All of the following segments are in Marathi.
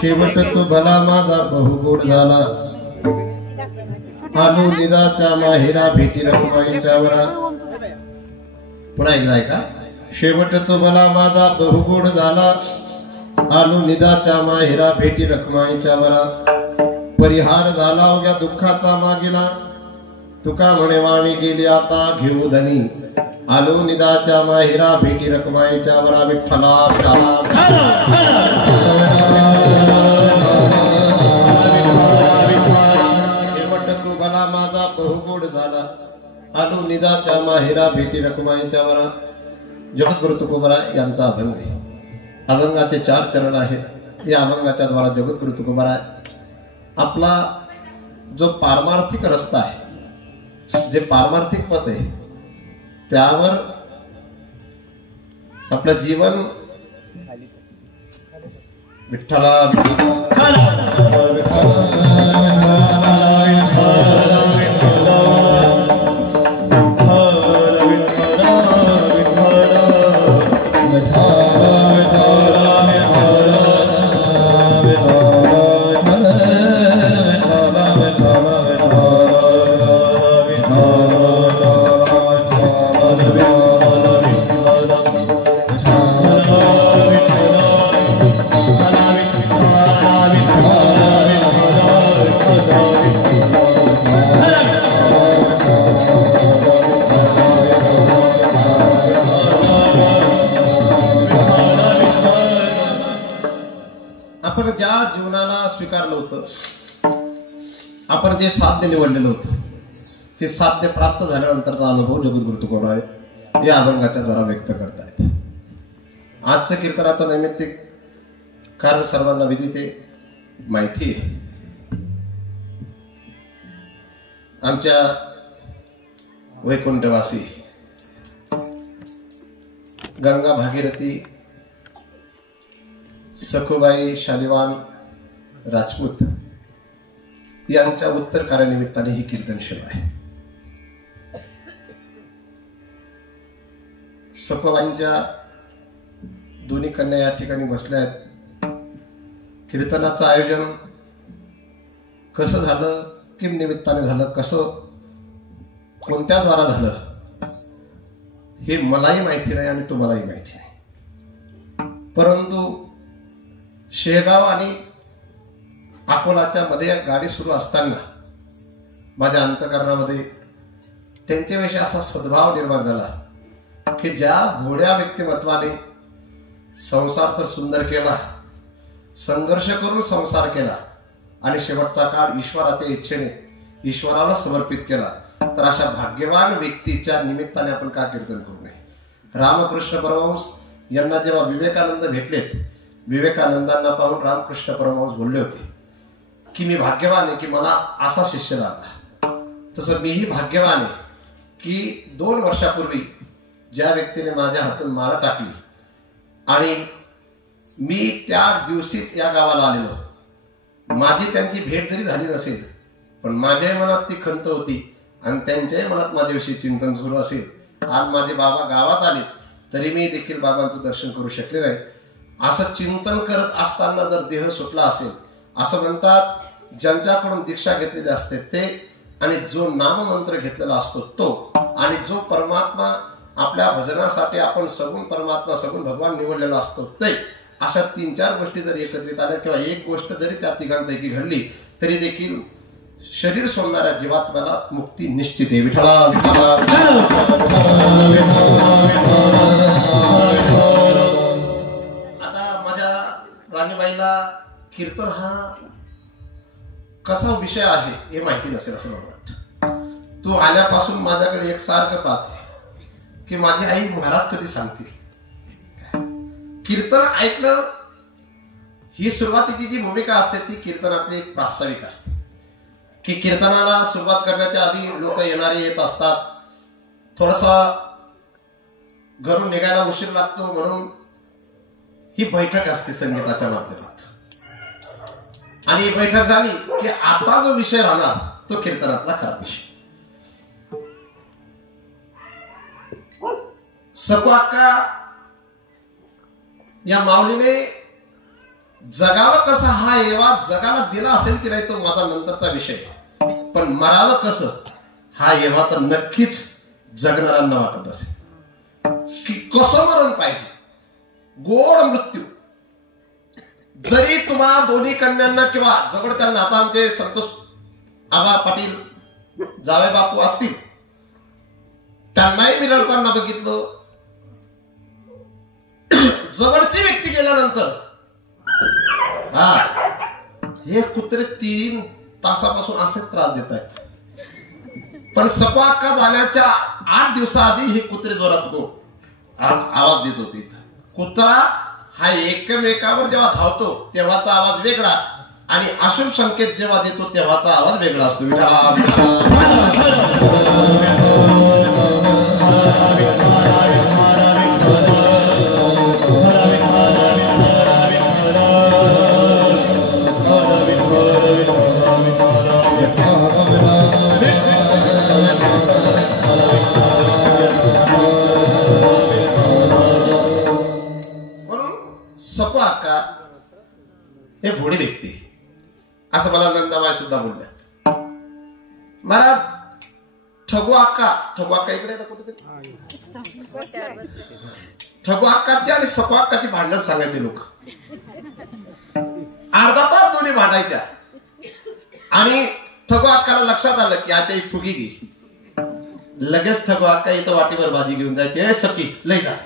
शेवट तू भला माझा बहुगुण झाला आलो निदाच्या माहेरा भेटी रखुमाईच्या वरा. पुन्हा एकदा ऐका. शेवट तू भला माझा बहुगुण झाला आलो निदाच्या माहेरा भेटी रखुमाईच्या वरा. परिहार झाला उग्या दुःखाचा मागेला तुका म्हणे वाणी गेली आता घेऊ धनी आलो निदाच्या माहेरा भेटी रखुमाईच्या वरा. विठ्ठला तू भला माझा बहुगुण झाला आलो निदाच्या माहेरा भेटी रखुमाईच्या वरा. जगद्गुरु तुकोबरा यांचा अभंग आहे. अभंगाचे 4 चरण आहेत. या अभंगाच्या द्वारा जगद्गुरु तुकोबरा आपला जो पारमार्थिक रस्ता आहे, जे पारमार्थिक पथ आहे, त्यावर आपलं जीवन विठ्ठला आपण ज्या जीवनाला स्वीकारलं होतं, आपण जे साध्य निवडलेलं होतं, ते साध्य प्राप्त झाल्यानंतरचा अनुभव जगद्गुरु तुकोबरा या अभंगाच्या द्वारा व्यक्त करतायत. आजच्या कीर्तनाचं नैमित्तिक कारण सर्वांना विदित आहे, माहिती आहे. आमच्या वैकुंठवासी गंगा भागीरथी सखुबाई शालिवान राजपूत यांच्या उत्तर कार्यानिमित्ताने ही कीर्तन सेवा आहे. सखुबाईंच्या दोन्ही कन्या या ठिकाणी बसल्या आहेत. कीर्तनाचं आयोजन कसं झालं, किम निमित्ताने झालं, कसं कोणत्या द्वारा झालं हे मलाही माहिती नाही आणि तुम्हालाही माहिती नाही. परंतु शेगाव आणि अकोलाच्या मध्ये गाडी सुरू असताना माझ्या अंतःकरणामध्ये त्यांच्याविषयी असा सद्भाव निर्माण झाला की ज्या भोळ्या व्यक्तिमत्वाने संसार तर सुंदर केला, संघर्ष करून संसार केला आणि शेवटचा काळ ईश्वराच्या इच्छेने ईश्वराला समर्पित केला, तर अशा भाग्यवान व्यक्तीच्या निमित्ताने आपण का कीर्तन करू नये. रामकृष्ण परमहंस यांना जेव्हा विवेकानंद भेटलेत, विवेकानंदांना पाहून रामकृष्ण परमहंस बोलले होते की मी भाग्यवान आहे की मला असा शिष्य लागला. तसं मीही भाग्यवान आहे की 2 वर्षापूर्वी ज्या व्यक्तीने माझ्या हातून माळा टाकली आणि मी त्या दिवशी या गावाला आलेलो, माझी त्यांची भेट जरी झाली नसेल पण माझ्याही मनात ती खंत होती आणि त्यांच्याही मनात माझ्याविषयी चिंतन सुरू असेल. आज माझे बाबा गावात आले तरी मी देखील बाबांचं दर्शन करू शकले नाही. असं चिंतन करत असताना जर देह सुटला असेल, असं म्हणतात ज्यांच्याकडून दीक्षा घेतलेली असते ते आणि जो नाममंत्र घेतलेला असतो तो आणि जो परमात्मा आपल्या भजनासाठी आपण सगुण परमात्मा सगुण भगवान निवडलेला असतो ते, अशा 3-4 गोष्टी जरी एकत्रित आल्या किंवा एक गोष्ट जरी त्या तिघांपैकी घडली तरी देखील शरीर सोडणाऱ्या जीवात्म्याला मुक्ती निश्चित आहे. विठ्ठला विठ्ठला. आता माझ्या राणीबाईला कीर्तन हा कसा विषय आहे हे माहिती नसेल असं मला वाटतं. तो आल्यापासून माझ्याकडे एक सारखं पाहते की माझी आई महाराज कधी सांगतील. कीर्तन ऐकणं ही सुरुवातीची जी भूमिका असते ती कीर्तनातली एक प्रास्ताविक असते की कीर्तनाला सुरुवात करण्याच्या आधी लोक येणारे येत असतात, थोडासा घरून निघायला उशीर लागतो म्हणून ही बैठक असते संगीताच्या माध्यमात. आणि ही बैठक झाली की आता जो विषय राहणार तो कीर्तनातला खरा विषय. सकू अक्का या माऊलीने जगावं कसं हा एवा जगाला दिला असेल की नाही तो माझा नंतरचा विषय, पण मरावं कसं हा एवा तर नक्कीच जगणाऱ्यांना वाटत असेल की कसं मरण पाहिजे. गोड मृत्यू. जरी तुम्हा दोन्ही कन्यांना किंवा जवळच्या नाता आमचे संतोष आबा पाटील जावे बापू असतील, त्यांनाही मी रडताना बघितलं. जवळची व्यक्ती गेल्यानंतर हे कुत्रे 3 तासापासून असे त्रास देत आहेत, पण सकू अक्का जाण्याच्या 8 दिवसाआधी हे कुत्रे जोरात आवाज देत होते. कुत्रा हा एकमेकावर जेव्हा धावतो तेव्हाचा आवाज वेगळा आणि अशुभ संकेत जेव्हा देतो तेव्हाचा आवाज वेगळा असतो. सकू अक्का हे भोळी व्यक्ती असं मला नंदाबाई सुद्धा बोलल्या. मला ठगू अक्का इकडे ठगू अक्काची आणि सकू अक्काची भांडण सांगायचे लोक. अर्धा तास दोन्ही भांडायच्या आणि ठगू अक्काला लक्षात आलं की आता ही फुगी घे. लगेच ठगू अक्का इथं वाटीवर भाजी घेऊन जायचे, सकी लई जा.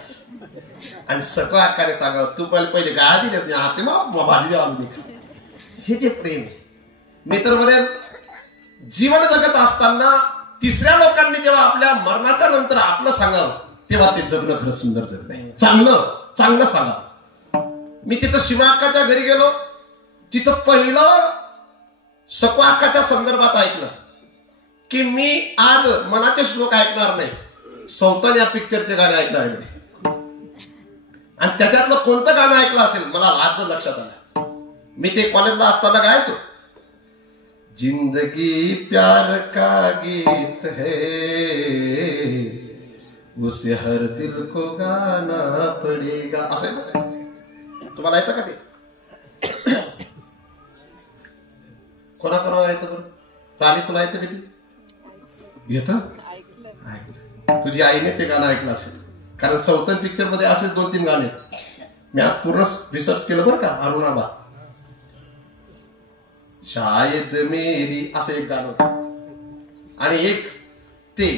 आणि सकू अक्काने सांगावं तू पहिले गाळा दिलेच नाही, आता मग भाजी द्यावा. हे जे प्रेम मी तर म्हणेन जीवन जगत असताना तिसऱ्या लोकांनी जेव्हा आपल्या मरणाच्या नंतर आपलं सांगावं तेव्हा ते जगणं खरं सुंदर जगणं आहे. चांगलं सांगा. मी तिथं शिवा अक्काच्या घरी गेलो, तिथं पहिलं सकू अक्काच्या संदर्भात ऐकलं की मी आज मनाचे श्लोक ऐकणार नाही, सौतन या पिक्चरचे गाणे ऐकणार आहे. आणि त्याच्यातलं कोणतं गाणं ऐकलं असेल मला राज्य लक्षात आलं. मी ते कॉलेजला असताना गायचो. जिंदगी प्यार का गीत है उसे हर दिल को गाना पडेगा. असं आहे ना, तुम्हाला येतं का ते? कोणाकोणाला येतं बरं? राणी तुला येतं बेटी? येतं? तुझी आईने ते गाणं ऐकलं असेल, कारण सौतन पिक्चर मध्ये असेच 2-3 गाणे मी आज पूर्ण रिसर्च केलं बरं का. अरुणाबा शायद मेरी असं एक गाणं होतं, आणि एक ते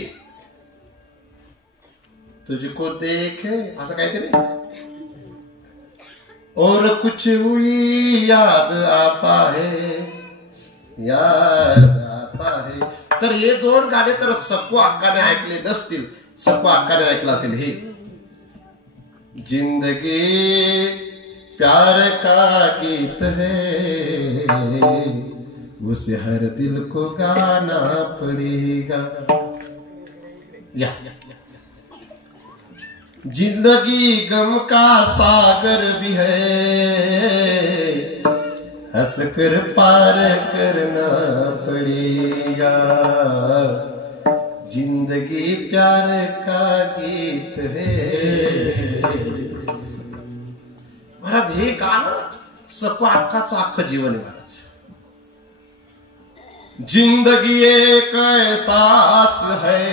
तुझको देखे असं काहीतरी, और कुछ हुई याद आता है, याद आता है. तर हे 2 गाणे तर सप्पू अक्काने ऐकले नसतील. सप्पू अक्काने ऐकलं असेल हे, जिंदगी प्यार का गीत है, उसे हर दिल को गाना पड़ेगा. या जिंदगी गम का सागर भी है, हंस कर पार करना पड़ेगा. जिंदगी प्यार का गीत है. महाराज हे गाणं सप्पू अक्काचं अख्खं जीवन आहे महाराज. जिंदगी एक एहसास है,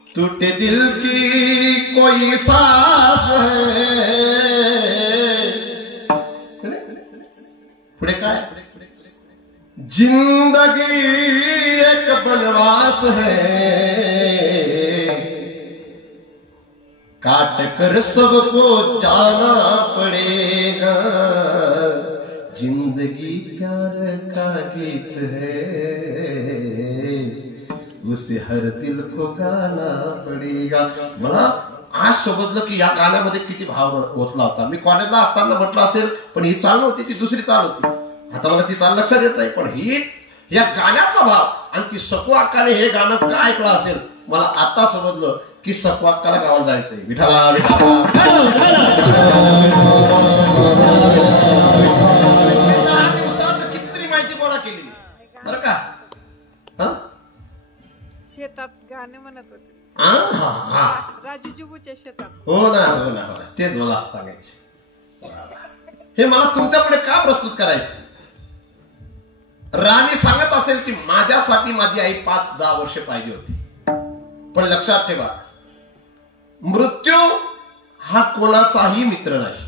टूटे दिल की कोई सांस है. पुढे काय? जिंदगी एक बनवास है, काट कर सबको जाना पड़ेगा. जिंदगी प्यार का गीत है, उसे हर दिल को गाना पडेगा. मला आज समजलं की या गाण्यामध्ये किती भाव ओतला होता. मी कॉलेजला असताना म्हटलं असेल, पण ही चाल नव्हती, ती दुसरी चाल होती. आता मला ती चाल लक्षात येत नाही, पण ही या गाण्यातला भाव आणि ती सप्पू अक्काने हे गाणं काय ऐकलं असेल. मला आता समजलं की सप्पू अक्काला गावाला जायचंय. विठाला विठाला 10 दिवसात कितीतरी माहिती गोळा केली बरं का. शेतात गाणे म्हणत होते. राजू जुबूच्या शेतात. हो ना हो ना, तेच मला सांगायचे. हे मला तुमच्यापुढे का प्रस्तुत करायचे. राणी सांगत असेल की माझ्यासाठी माझी आई 5-10 वर्ष पाहिजे होती, पण लक्षात ठेवा मृत्यू हा कोणाचाही मित्र नाही,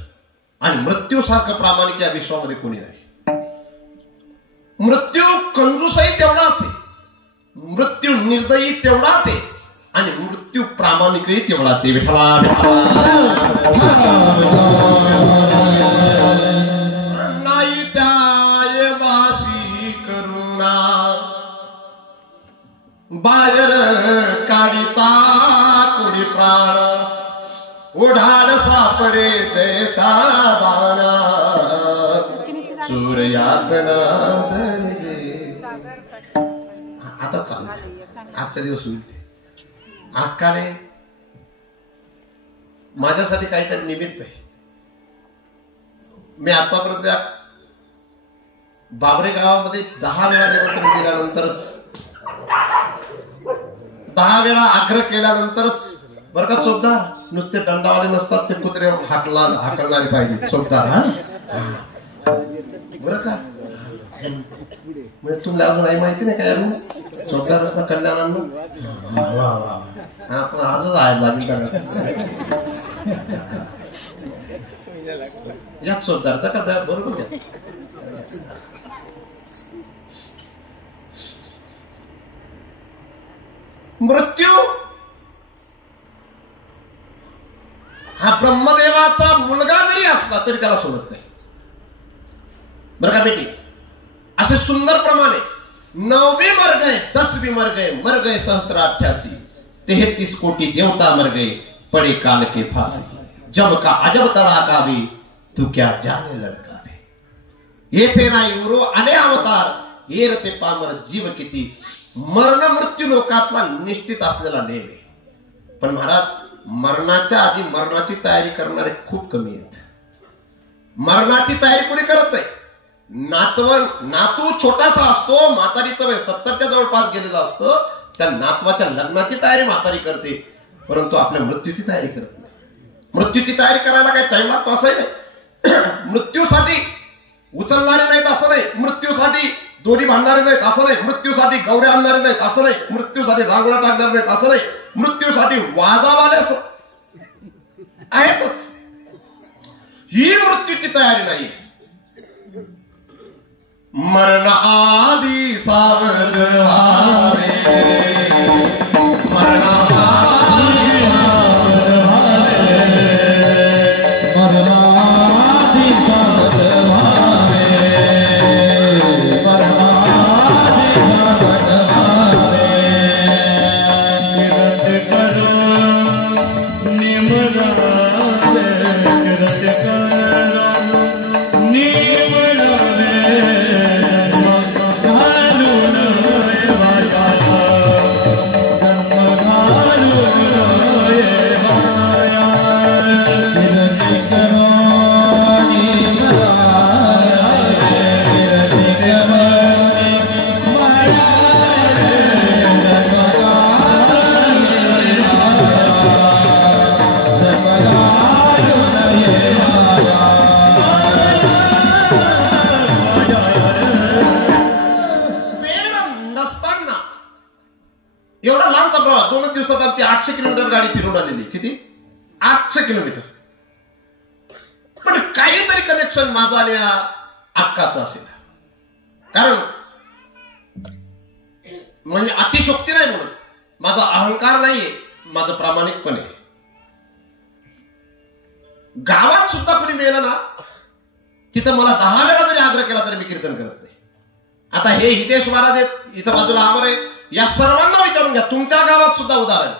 आणि मृत्यू सारखं प्रामाणिक या विश्वामध्ये कोणी नाही. मृत्यू कंजूसही तेवढाच आहे, मृत्यू निर्दयी तेवढाच आहे, आणि मृत्यू प्रामाणिकही तेवढाच आहे. विठ्ठला नाही त्याय वासी करुणा, बाहेर काढिता कोणी प्राण, ओढाड सापडे जैसा दाना, चोर यातना धरले. आता चालू आजच्या दिवस होईल. अक्काने माझ्यासाठी काहीतरी निमित्त आहे. मी आतापर्यंत बाबरे गावामध्ये 10 वेळा निमंत्रण दिल्यानंतरच, 10 वेळा आग्रह केल्यानंतरच बरं का. चोपदार नुसते दंडावाले नसतात, ते कुत्रे हाकलणारे पाहिजे चोपदार. बरं का, म्हणजे तुला अजून आई माहिती नाही काय अजून चोपदार असता कल्याणानं. आपण आजच आहे लागेल याच चोपदार का त्या बरोबर. मृत्यू हा ब्रह्मदेवाचा मुलगा जरी असला तरी त्याला सोडत नाही बरं का बेटी. असे सुंदर प्रमाणे 9 भी मर गए, 10 भी मर गए सहस्र 88, 33 कोटी देवता मर गए, पड़े काल के फांसी, जब का अजब तड़ाका भी तू क्या जाने लड़का भी. येथे नाही उरो अने अवतार, येरते पामर जीव किती. मरण मृत्यू लोकातला निश्चित असलेला नेम आहे, पण महाराज मरणाच्या आधी मरणाची तयारी करणारे खूप कमी आहेत. मरणाची तयारी कोणी करत नाही. नातू छोटासा असतो, म्हातारीचं वय 70च्या जवळपास गेलेलं असतं, त्या नातवाच्या लग्नाची तयारी म्हातारी करते, परंतु आपल्या मृत्यूची तयारी करत नाही. मृत्यूची तयारी करायला काही टाइम लागतो असं नाही. मृत्यूसाठी असं नाही, मृत्यूसाठी दोरी बांधणारे नाहीत असं नाही, मृत्यूसाठी गौऱ्या आणणारे नाहीत असं नाही, मृत्यूसाठी रांगोळ्या टाकणार नाहीत असं नाही, मृत्यूसाठी वाजावाले आहेतच. ही मृत्यूची तयारी नाही. मरण आधी सावध व्हावे, मरणाआधी सावध व्हावे, मरणाआधी सावध व्हावे, मरणाआधी सावध व्हावे. किरत करो निमराले, किरत करो निमराले, एवढा लांबचा प्रवास 2 दिवसात आमची 800 किलोमीटर गाडी फिरून आलेली. किती? 800 किलोमीटर. पण काहीतरी कनेक्शन माझा आणि अक्काचं असेल. कारण म्हणजे अतिशोक्ती नाही म्हणत, माझा अहंकार नाहीये, माझं प्रामाणिकपण आहे. गावात सुद्धा कोणी मिळालं ना तिथं मला 10 वेळा जरी आग्रह केला तरी मी कीर्तन करत नाही. आता हे हितेश महाराज आहेत इथं बाजूला अमर आहे, या सर्वांना विचारून घ्या. तुमच्या गावात सुद्धा उदाहरण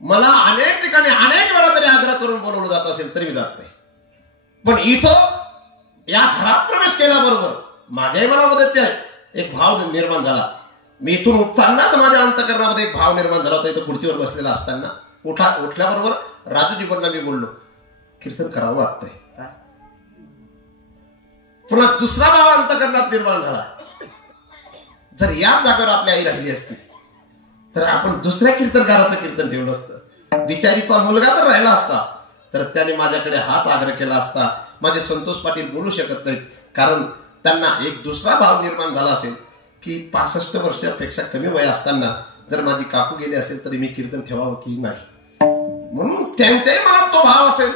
मला अनेक ठिकाणी अनेक वेळा तरी आग्रह करून बोलवलं जात असेल तरी मी जात नाही. पण इथं या घरात प्रवेश केल्याबरोबर माझ्याही मनामध्ये ते एक भाव निर्माण झाला. मी इथून उठतानाच माझ्या अंतःकरणामध्ये एक भाव निर्माण झाला होता. इथं खुर्चीवर बसलेला असताना उठल्याबरोबर राजूजीबद्दल मी बोललो, कीर्तन करावं वाटतंय. पुन्हा दुसरा भाव अंतःकरणात निर्माण झाला. जर याच जागेवर आपली आई राहिली असती तर आपण दुसऱ्या कीर्तनकाराचं कीर्तन ठेवलं असतं. बिचारीचा मुलगा तर राहिला असता तर त्याने माझ्याकडे हाच आग्रह केला असता. माझे संतोष पाटील बोलू शकत नाहीत कारण त्यांना एक दुसरा भाव निर्माण झाला असेल की 65 वर्षापेक्षा कमी वय असताना जर माझी काकू गेली असेल तरी मी कीर्तन ठेवावं की नाही. म्हणून त्यांच्याही मनात तो भाव असेल,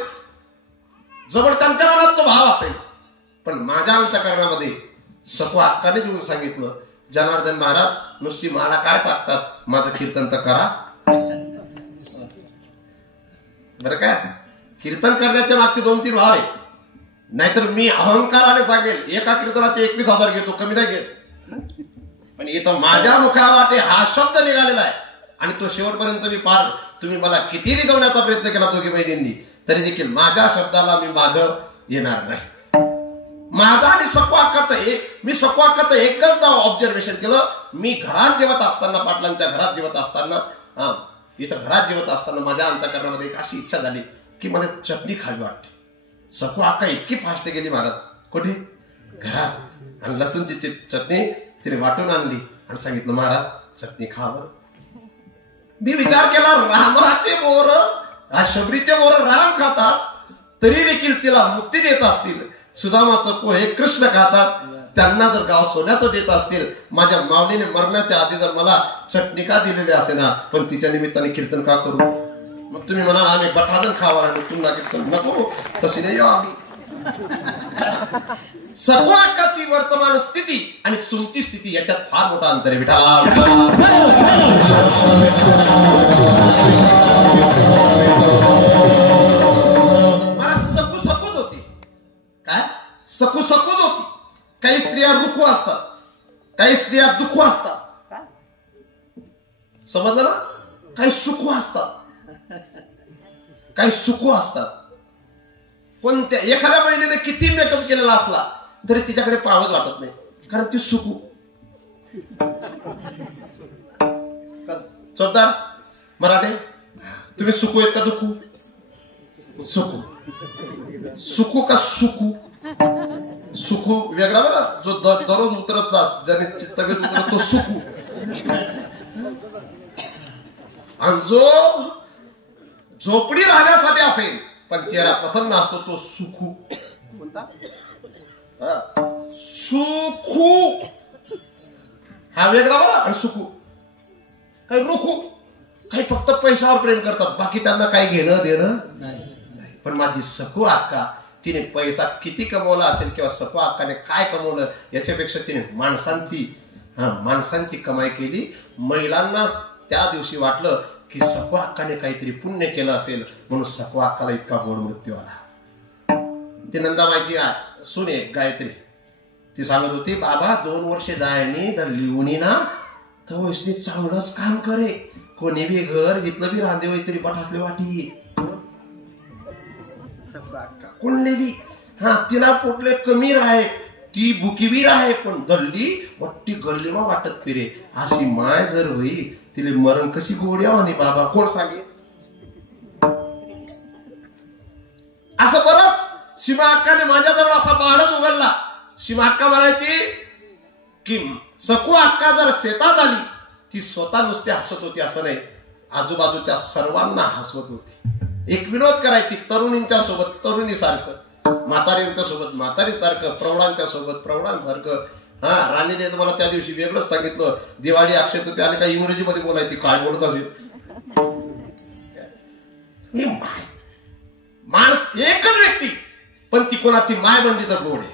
जवळ त्यांच्या मनात तो भाव असेल. पण माझ्या अंतःकरणामध्ये सखू अक्काने देऊन सांगितलं, जनार्दन महाराज नुसती माला काय टाकतात, माझं कीर्तन तर करा. बरं काय, कीर्तन करण्याच्या मागचे 2-3 भाव आहे. नाहीतर मी अहंकाराने सांगेल एका कीर्तनाचे 21,000 घेतो, कमी नाही घेत. पण इथं माझ्या मुखावाटे हा शब्द निघालेला आहे आणि तो शेवटपर्यंत मी पार, तुम्ही मला किती रिजवण्याचा प्रयत्न केला दोघी बहिणींनी तरी देखील माझ्या शब्दाला मी मागं येणार नाही. माझा आणि सखू अक्काचं एकच ऑब्झर्वेशन केलं. मी घरात जेवत असताना, पाटलांच्या घरात जेवत असताना, इथं घरात जेवत असताना माझ्या अंतःकरणामध्ये एक अशी इच्छा झाली की मला चटणी खावी वाटते. सखू अक्का इतकी फास्ट गेली महाराज कुठे घरात, आणि लसूणची चटणी तिने वाटून आणली आणि सांगितलं महाराज चटणी खावर. मी विचार केला, रामाचे बोर, शबरीचे बोर राम खातात तरी देखील तिला मुक्ती देत असतील, सुदामाचं पोहे कृष्ण खातात त्यांना जर गाव सोन्याचं देत असतील, माझ्या माऊलीने मरण्याच्या आधी जर मला चटणी का दिलेली असे ना, पण तिच्या निमित्ताने कीर्तन का करू. मग तुम्ही म्हणाल आम्ही बटाजन खावा आणि पुन्हा कीर्तन नको, तशी नाही आम्ही. सखू अक्काची वर्तमान स्थिती आणि तुमची स्थिती याच्यात फार मोठा अंतर आहे. विठाला मला सकूच होती. काय सकूच होती. काही स्त्रिया रुखू असतात, काही स्त्रिया दुखू असतात, समजलं ना. काही सुखू असतात, काही सुखू असतात. पण त्या एखाद्या महिलेने किती मेकअप केलेला असला तरी तिच्याकडे पाहावंच वाटत नाही, कारण ती सुखू. चौदार मराठे, तुम्ही सुखू आहेत का दुखू? सुखू. सुखू का सुखू? सुखू वेगळा बरं, जो दररोज उतरत जास, ज्याने तब्येत उतरत तो सुखू. आणि जो झोपडी राहण्यासाठी असेल पण चेहरा प्रसन्न असतो तो सुखू. कोणता? सुखू हा वेगळा बरा आणि सुखू काही रुखू काही फक्त पैशावर प्रेम करतात, बाकी त्यांना काही घेणं देणं नाही. पण माझी सकू अक्का तिने पैसा किती कमवला असेल किंवा सकू अक्काने काय कमवलं याच्यापेक्षा तिने माणसांची कमाई केली. महिलांना त्या दिवशी वाटलं की सकू अक्काने काहीतरी पुण्य केलं असेल म्हणून सकू अक्काला इतका गोड मृत्यू आला. ती नंदाबाईची सून एक गायत्री ती सांगत होती, बाबा 2 वर्षे जायनी तर लिहून ना तर वैष्णी चांगलंच काम करे, कोणी बी घर घेतलं बी रांदे वै तरी पठातले वाटी कोणले बी हा तिला पोटले कमी राहे ती भुकी बी राहे पण दल्ली वट्टी गल्ली मा वाटत फिरे. अशी माय जर होई तिला मरण कशी गोड यावं बाबा कोण सांगे. असं बरंच सीमा अक्काने माझ्याजवळ असा बाळच उघडला. सीमा अक्का म्हणायची की सकू अक्का जर शेतात आली ती स्वतः नुसते हसत होती असं नाही, आजूबाजूच्या सर्वांना हसवत होती. एक विनोद करायची तरुणींच्या सोबत तरुणीसारखं, म्हातारींच्या सोबत म्हातारीसारखं, प्रौढांच्या सोबत प्रौढांसारखं. हा राणीने तुम्हाला त्या दिवशी वेगळंच सांगितलं, दिवाळी अक्षय तृतीया आणि काही इंग्रजीमध्ये बोलायची, काय बोलत असेल. माणस एकच व्यक्ती पण ती कोणाची माय बनली तर गोड आहे,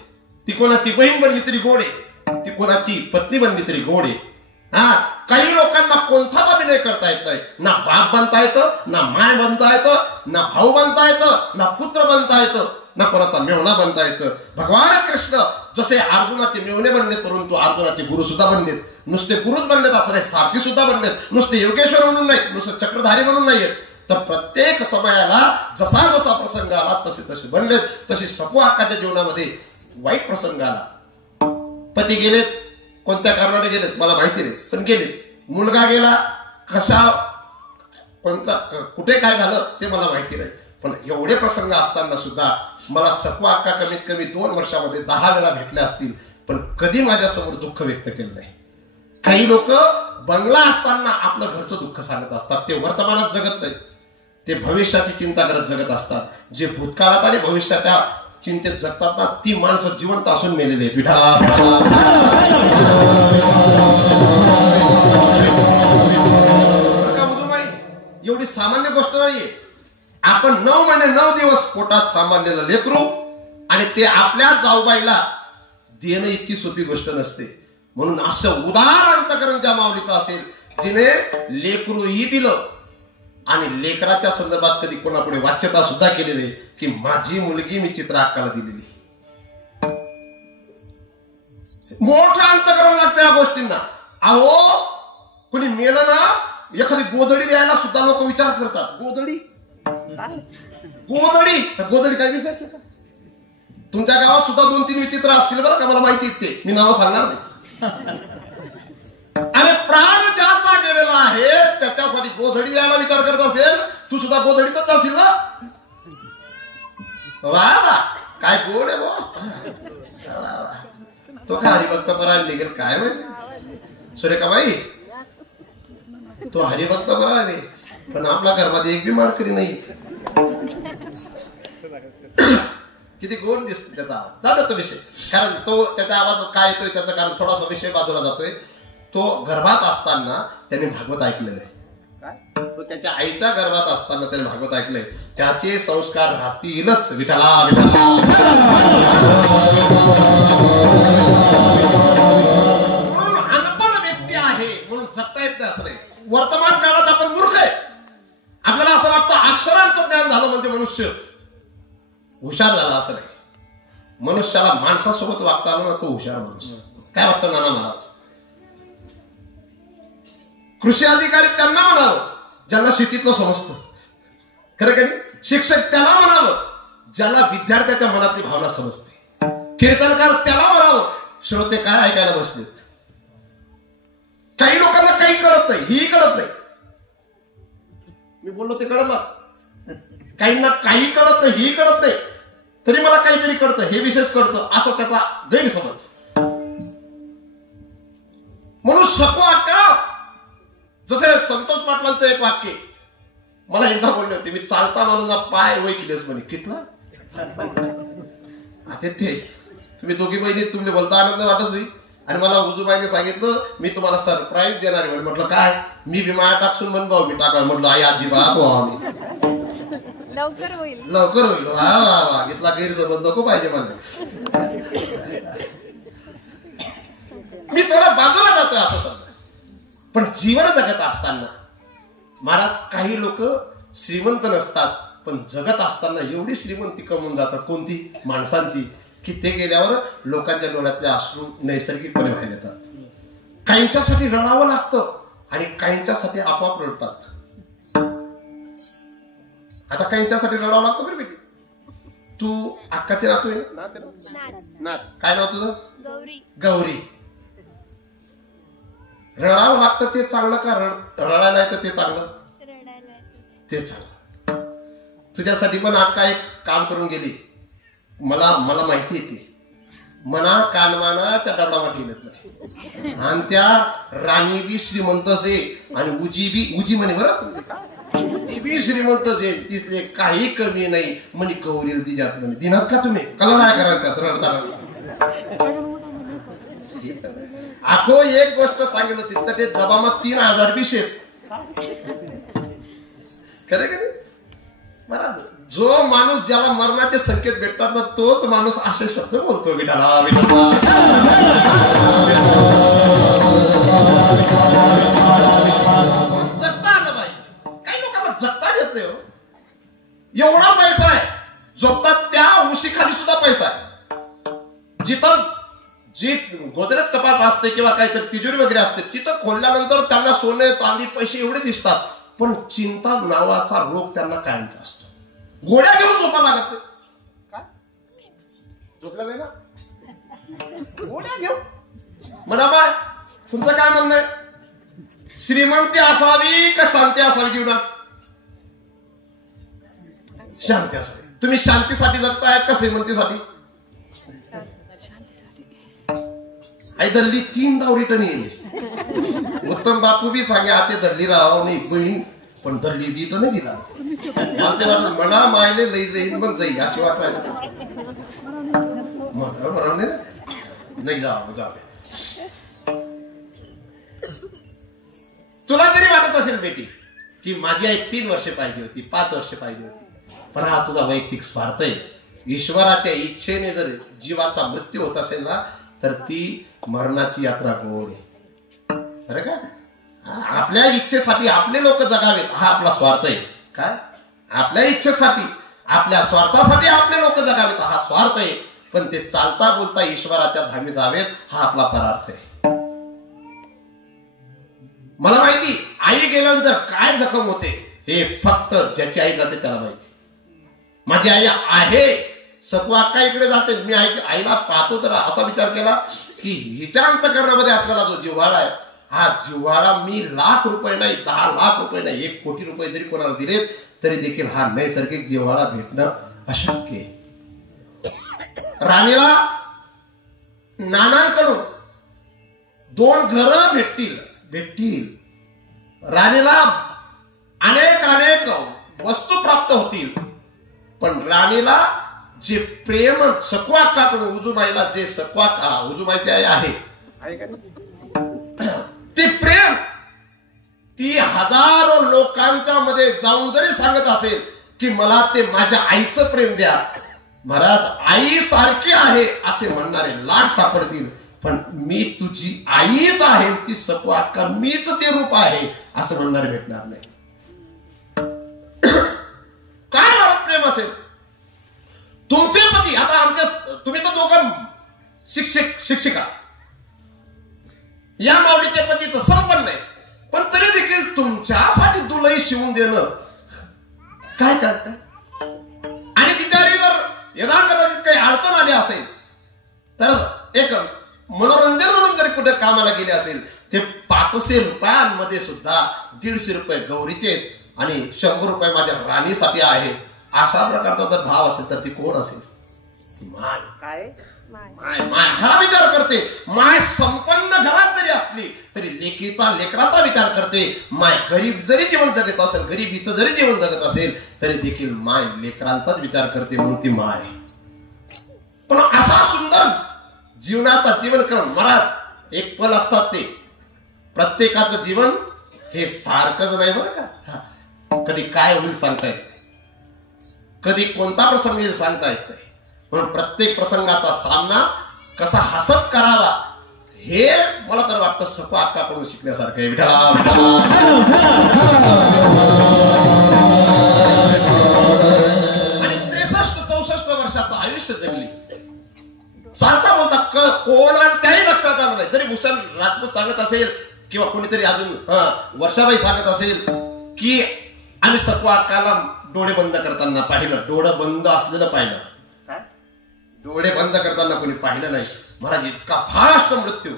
ती कोणाची बहीण बनली तरी गोड आहे, ती कोणाची पत्नी बनली तरी गोड आहे. हा काही लोकांना कोणताच अभिनय करता येत नाही, ना बाप बनता येतं, ना माय बनता येतं, ना भाऊ बनता येतं, ना पुत्र बनता येतं, ना कोणाचा मेवणा बनता येतं. भगवान कृष्ण जसे अर्जुनाचे मेवणे बनलेत परंतु अर्जुनाचे गुरु सुद्धा बनलेत. नुसते गुरुच बनलेत असं नाही, सारथी सुद्धा बनलेत. नुसते योगेश्वर म्हणून नाही, नुसते चक्रधारी म्हणून नाहीयेत, तर प्रत्येक समयाला जसा जसा प्रसंग आला तसे तसे बनलेत. तशी सकू अक्काच्या जीवनामध्ये वाईट प्रसंग आला. पती गेलेत, कोणत्या कारणाने गेलेत मला माहिती नाही पण गेलेत. मुलगा गेला, कशा कोणता कुठे काय झालं ते मला माहिती नाही, पण एवढे प्रसंग असताना सुद्धा मला सकू अक्का कमीत कमी 2 वर्षामध्ये 10 वेळा भेटल्या असतील पण कधी माझ्यासमोर दुःख व्यक्त केलं नाही. काही लोक बंगला असताना आपलं घरचं दुःख सांगत असतात, ते वर्तमानात जगत नाही, ते भविष्याची चिंता करत जगत असतात. जे भूतकाळात आणि भविष्याच्या चिंतेत जगतात ना ती माणसं जिवंत असून मेलेली आहेत. एवढी सामान्य गोष्ट नाहीये. आपण 9 महिने 9 दिवस पोटात सांभाळलेलं लेकरू आणि ते आपल्या जाऊबाईला देणं इतकी सोपी गोष्ट नसते. म्हणून असं उदार अंतकरण ज्या माऊलीचं असेल जिने लेकरूही दिलं आणि लेकराच्या संदर्भात कधी कोणापुढे वाच्यता सुद्धा केलेली की माझी मुलगी मी चित्रा अक्काला दिलेली. मोठं अंतकरण लागतं या गोष्टींना. अहो कोणी मेलं ना एखादी गोधडी द्यायला सुद्धा लोक विचार करतात. गोधडी गोधडी गोधडी काय विचारायचं का? तुमच्या गावात सुद्धा 2-3 विचित्र असतील बरं का, मला माहिती ते मी नाव सांगणार नाही. अरे प्राण ज्याचा गेलेला आहे त्याच्यासाठी गोधडी द्यायला विचार करत असेल, तू सुद्धा गोधडीतच असेल ना. वा वा काय गोड आहे बा. तो का हरिभक्त बरा निघेल काय माहिती सुरेखाबाई, तो हरिभक्त बरा आहे पण आपल्या घरामध्ये एक बी माळकरी नाही. किती गोड दिसतो त्याचा आवाज. जातो तो विषय, कारण तो त्याचा आवाज काय येतोय त्याचं कारण थोडासा विषय बाजूला जातोय. तो गर्भात असताना त्याने भागवत ऐकलेलं आहे. काय तो त्याच्या आईच्या गर्भात असताना त्याने भागवत ऐकलंय. त्याचे संस्कार राहतीलच. विठ्ठला विठ्ठला. म्हणून अनपढ व्यक्ती आहे म्हणून जगता येत नाही असं नाही. वर्तमान काळात आपण मूर्ख आहे. आपल्याला असं वाटतं अक्षरांचं ज्ञान झालं म्हणजे मनुष्य हुशार झाला, असं नाही. मनुष्याला माणसासोबत वागता आलं ना तो हुशार माणूस. काय वाटतं नाना महाराज? कृषी अधिकारी त्यांना म्हणावं ज्यांना शेतीतलं समजतं, खरं का नाही? शिक्षक त्याला म्हणावं ज्याला विद्यार्थ्याच्या मनातली भावना समजते. कीर्तनकार त्याला म्हणावं श्रोते काय ऐकायला बसलेत. काही लोकांना काही कळत नाही, ही कळत नाही. मी बोललो ते कळलं. काहींना काही कळत नाही, ही कळत नाही, तरी मला काहीतरी कळतं, हे विशेष कळतं असं त्याचा गैरसमज. म्हणून सकू अक्का जसे संतोष पाटलांचं एक वाक्य मला एकदा बोलले होते, मी चालता म्हणून पाय वय किलेस म्हणे. कितला आता ते तुम्ही दोघी बहिणी तुम्ही बोलता आनंद वाटत होई. आणि मला उजूबाईने सांगितलं मी तुम्हाला सरप्राईज देणार आहे. म्हटलं काय? मी विमाया टाकसून म्हण भाऊ मी टाका. म्हटलं आई अजिबात व्हा मी लवकर होईल लवकर होईल. वा वा वा इथला गैरसंबंध नको पाहिजे मला. मी थोडा बाजूला जातोय असं समजा. पण जीवन जगत असताना महाराज काही लोक श्रीमंत नसतात पण जगत असताना एवढी श्रीमंती कमवून जातात. कोणती? माणसांची. की ते गेल्यावर लोकांच्या डोळ्यातले अश्रू नैसर्गिकपणे बाहेर येतात. काहींच्यासाठी रडावं लागतं आणि काहींच्यासाठी आपोआप रडतात. आता काहींच्यासाठी रडावं लागतं बरं बेटी. तू अक्काचे नातू आहे ना? काय नाव तुझं? गौरी. रडावं लागतं ते चांगलं का रडायला येतं ते चांगलं? ते चांगलं. तुझ्यासाठी पण अक्का एक काम करून गेली. मला माहिती येते मना कानमाना त्या डबडामाटी येत नाही. आणि त्या राणी बी श्रीमंतच आहे आणि उजी म्हणे बरं ती बी श्रीमंतच आहे. तिथले काही कमी नाही म्हणे गौरीला दिजात म्हणे. दिनात का तुम्ही कला नाही करा त्यात रडता. आखो एक गोष्ट सांगितलं तिथं ते जबामात 3000 बी शेत खरे का महाराज. जो माणूस ज्याला मरणाचे संकेत भेटतात ना तोच माणूस असे शब्द बोलतो विठाला विठाला. जगता आलं पाहिजे. काही लोकांना जगता येत नाही. एवढा पैसा आहे झोपतात त्या उशीखाली सुद्धा पैसा आहे. जिथं जी गोदरेज कपाट असते किंवा काहीतरी तिजोरी वगैरे असते तिथं खोलल्यानंतर त्यांना सोने चांदी पैसे एवढे दिसतात पण चिंता नावाचा रोग त्यांना कायमचा असतो. गोळ्या घेऊन झोपा लागत काय? झोपलं नाही ना? गोळ्या घेऊन म्हणा बाय तुमचं काय म्हणणं आहे? श्रीमंती असावी का शांती असावी जीवनात? शांती असावी. तुम्ही शांतीसाठी जगतायत का श्रीमंतीसाठी? आई दल्ली 3 रिटर्न येईल. उत्तम बापू बी सांगे आते दल्ली राहावं नाही बहीण पण दल्ली बी तर नाही दिला. मला मायले लई जाईल पण जाईल अशी वाटायला बरोबर नाही जावं जावे. तुला तरी वाटत असेल बेटी की माझी आई 3 वर्ष पाहिजे होती 5 वर्ष पाहिजे होती पण हा तुझा वैयक्तिक स्वार्थ आहे. ईश्वराच्या इच्छेने जर जीवाचा मृत्यू होत असेल ना तर ती मरणाची यात्रा गोड आहे. बरं का? आपल्या इच्छेसाठी आपले लोक जगावेत हा आपला स्वार्थ आहे. काय? आपल्या इच्छेसाठी आपल्या स्वार्थासाठी आपले लोक जगावेत हा स्वार्थ आहे. पण ते चालता बोलता ईश्वराच्या धामी जावेत हा आपला परार्थ आहे. मला माहिती आई गेल्यानंतर काय जखम होते हे फक्त ज्याची आई जाते त्याला माहिती. माझी आई आहे सकू अक्का इकडे जाते. मी आईला पाहतो तर असा विचार केला की हिच्या अंतःकरणामध्ये असलेला जो जिव्हाळा आहे हा जिव्हाळा मी लाख रुपये नाही 10 लाख रुपये नाही 1 कोटी रुपये जरी कोणाला दिलेत तरी देखील हा नैसर्गिक जिव्हाळा भेटणं अशक्य आहे. राणीला नानांकडून 2 घरं भेटतील. राणीला अनेक वस्तू प्राप्त होतील पण राणीला जे प्रेम सकवा अक्काकडून उजूबाईला जे सकवा उजूबाईची आई आहे ते प्रेम ती हजारो लोकांच्या मध्ये जाऊन जरी सांगत असेल की मला ते माझ्या आईचं प्रेम द्या महाराज आई सारखी आहे असे म्हणणारे लाख सापडतील पण मी तुझी आईच आहे ती सकवा अक्का मीच ते रूप आहे असं म्हणणारे भेटणार नाही. काय महाराज प्रेम असेल? तुमचे पती आता तुम्ही तर दोघं शिक्षिका या माऊलीचे पती तर संपन्न आहे पण तरी देखील तुमच्यासाठी दुलई शिवून देणं काय करताय? आणि बिचारी जर यदाकदाचित काही अडचण आली असेल तर एक मनोरंजन म्हणून जरी कुठे कामाला गेले असेल ते 500 रुपयांमध्ये सुद्धा 150 रुपये गौरीचे आणि 100 रुपये माझ्या राणीसाठी आहे अशा प्रकारचा जर भाव असेल तर ती कोण असेल? माय. काय माय हा विचार करते. माय संपन्न घरात जरी असली तरी लेकराचा विचार करते. माय गरीब जरी जीवन जगत असेल गरीबीचं जरी जीवन जगत असेल तरी देखील माय लेकरांचाच विचार करते म्हणून ती माय. पण असा सुंदर जीवनाचा जीवनक्रम मरात एक पल असतात ते प्रत्येकाचं जीवन हे सारखंच नाही बरं का. कधी काय होईल सांगता येत नाही, कधी कोणता प्रसंग येईल सांगता येत नाही. म्हणून प्रत्येक प्रसंगाचा सामना कसा हसत करावा हे मला तर वाटतं सपा अक्काकडून शिकण्यासारखं आहे. विठ्ठला विठ्ठला. आणि 63-64 वर्षाचं आयुष्य जगली. चालता बोलता कोणाच्याही लक्षात आलं नाही. जरी भूषण राजपूत सांगत असेल किंवा कोणीतरी अजून वर्षाबाई सांगत असेल की आम्ही सपा अक्काला डोळे बंद करताना पाहिलं, डोळं बंद असलेलं पाहिलं, डोळे बंद करताना कोणी पाहिलं नाही. महाराज इतका फास्ट मृत्यू.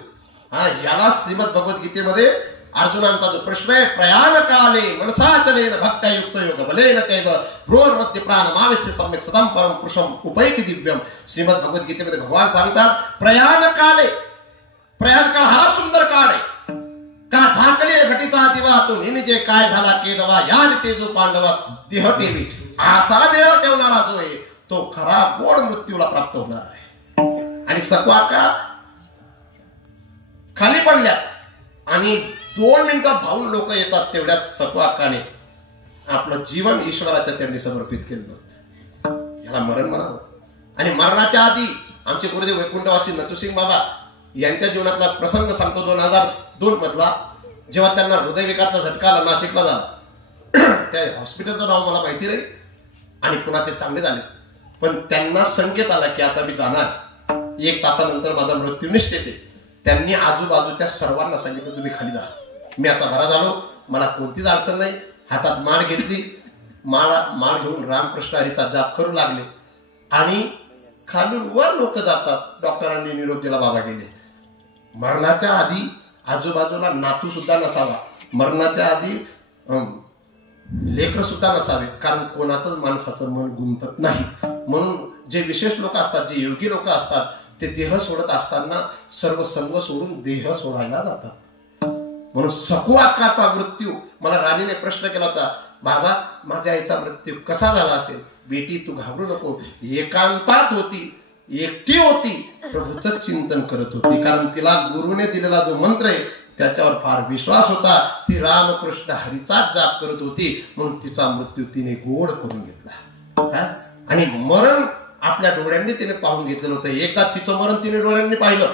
याला श्रीमद भगवद्गीतेमध्ये अर्जुनांचा जो प्रश्न आहे, प्रयाण काले मनसाचलेन भक्त्यायुक्त योग बलेन चैव भ्रोर्मध्ये प्राणमावेश्य सम्यक सदम परम पुरुषम उपैति दिव्यम. श्रीमद भगवद्गीतेमध्ये भगवान सांगतात प्रयाण काले, प्रयाण काळ हा सुंदर काळ आहे. का झाकले घटीचा दिवा तो निजे काय झाला केदवा या रीते जो पांडवा देह ठेवी असा देह ठेवणारा जो आहे तो खरा गोड मृत्यूला प्राप्त होणार आहे. आणि सकवाका खाली पडल्या आणि 2 मिनिटात धावून लोक येतात. तेवढ्यात सकवाकाने आपलं जीवन ईश्वराच्या त्यांनी समर्पित केलं होतं. याला मरण म्हणावं. आणि मरणाच्या आधी आमचे गुरुदेव वैकुंठवासी नथुसिंग बाबा यांच्या जीवनातला प्रसंग सांगतो. 2002 मधला जेव्हा त्यांना हृदयविकाराचा झटका आला, नाशिकला झाला. त्या हॉस्पिटलचं नाव मला माहिती नाही आणि पुन्हा ते चांगले झाले. पण त्यांना संकेत आला की आता मी जाणार, 1 तासानंतर माझा मृत्यू निश्चित आहे. त्यांनी आजूबाजूच्या सर्वांना सांगितलं तुम्ही खाली जा, मी आता बरा झालो, मला कोणतीच अडचण नाही. हातात माळ घेतली, माळ घेऊन रामकृष्ण हरीचा जाप करू लागले. आणि खालून वर लोक जातात. डॉक्टरांनी निरोप दिला, बाबा गेले. मरणाच्या आधी आजूबाजूला नातू सुद्धा नसावा, मरणाच्या आधी लेकर सुद्धा नसावे, कारण कोणातच माणसाचं मन गुंतत नाही. म्हणून जे विशेष लोक असतात, जे योगी लोक असतात, ते देह सोडत असताना सर्व सोडून देह सोडायला जातात. म्हणून सकवाकाचा मृत्यू, मला राणीने प्रश्न केला होता, बाबा माझ्या आईचा मृत्यू कसा झाला असेल. बेटी तू घाबरू नको, एकांतात होती, एकटी होती, प्रभूचं चिंतन करत होती. कारण तिला गुरुने दिलेला जो मंत्र आहे त्याच्यावर फार विश्वास होता. ती रामकृष्ण हरीचाच जाप करत होती. म्हणून तिचा मृत्यू तिने गोड करून घेतला. आणि मरण आपल्या डोळ्यांनी तिने पाहून घेतलेलं होतं. एकदा तिचं मरण तिने डोळ्यांनी पाहिलं.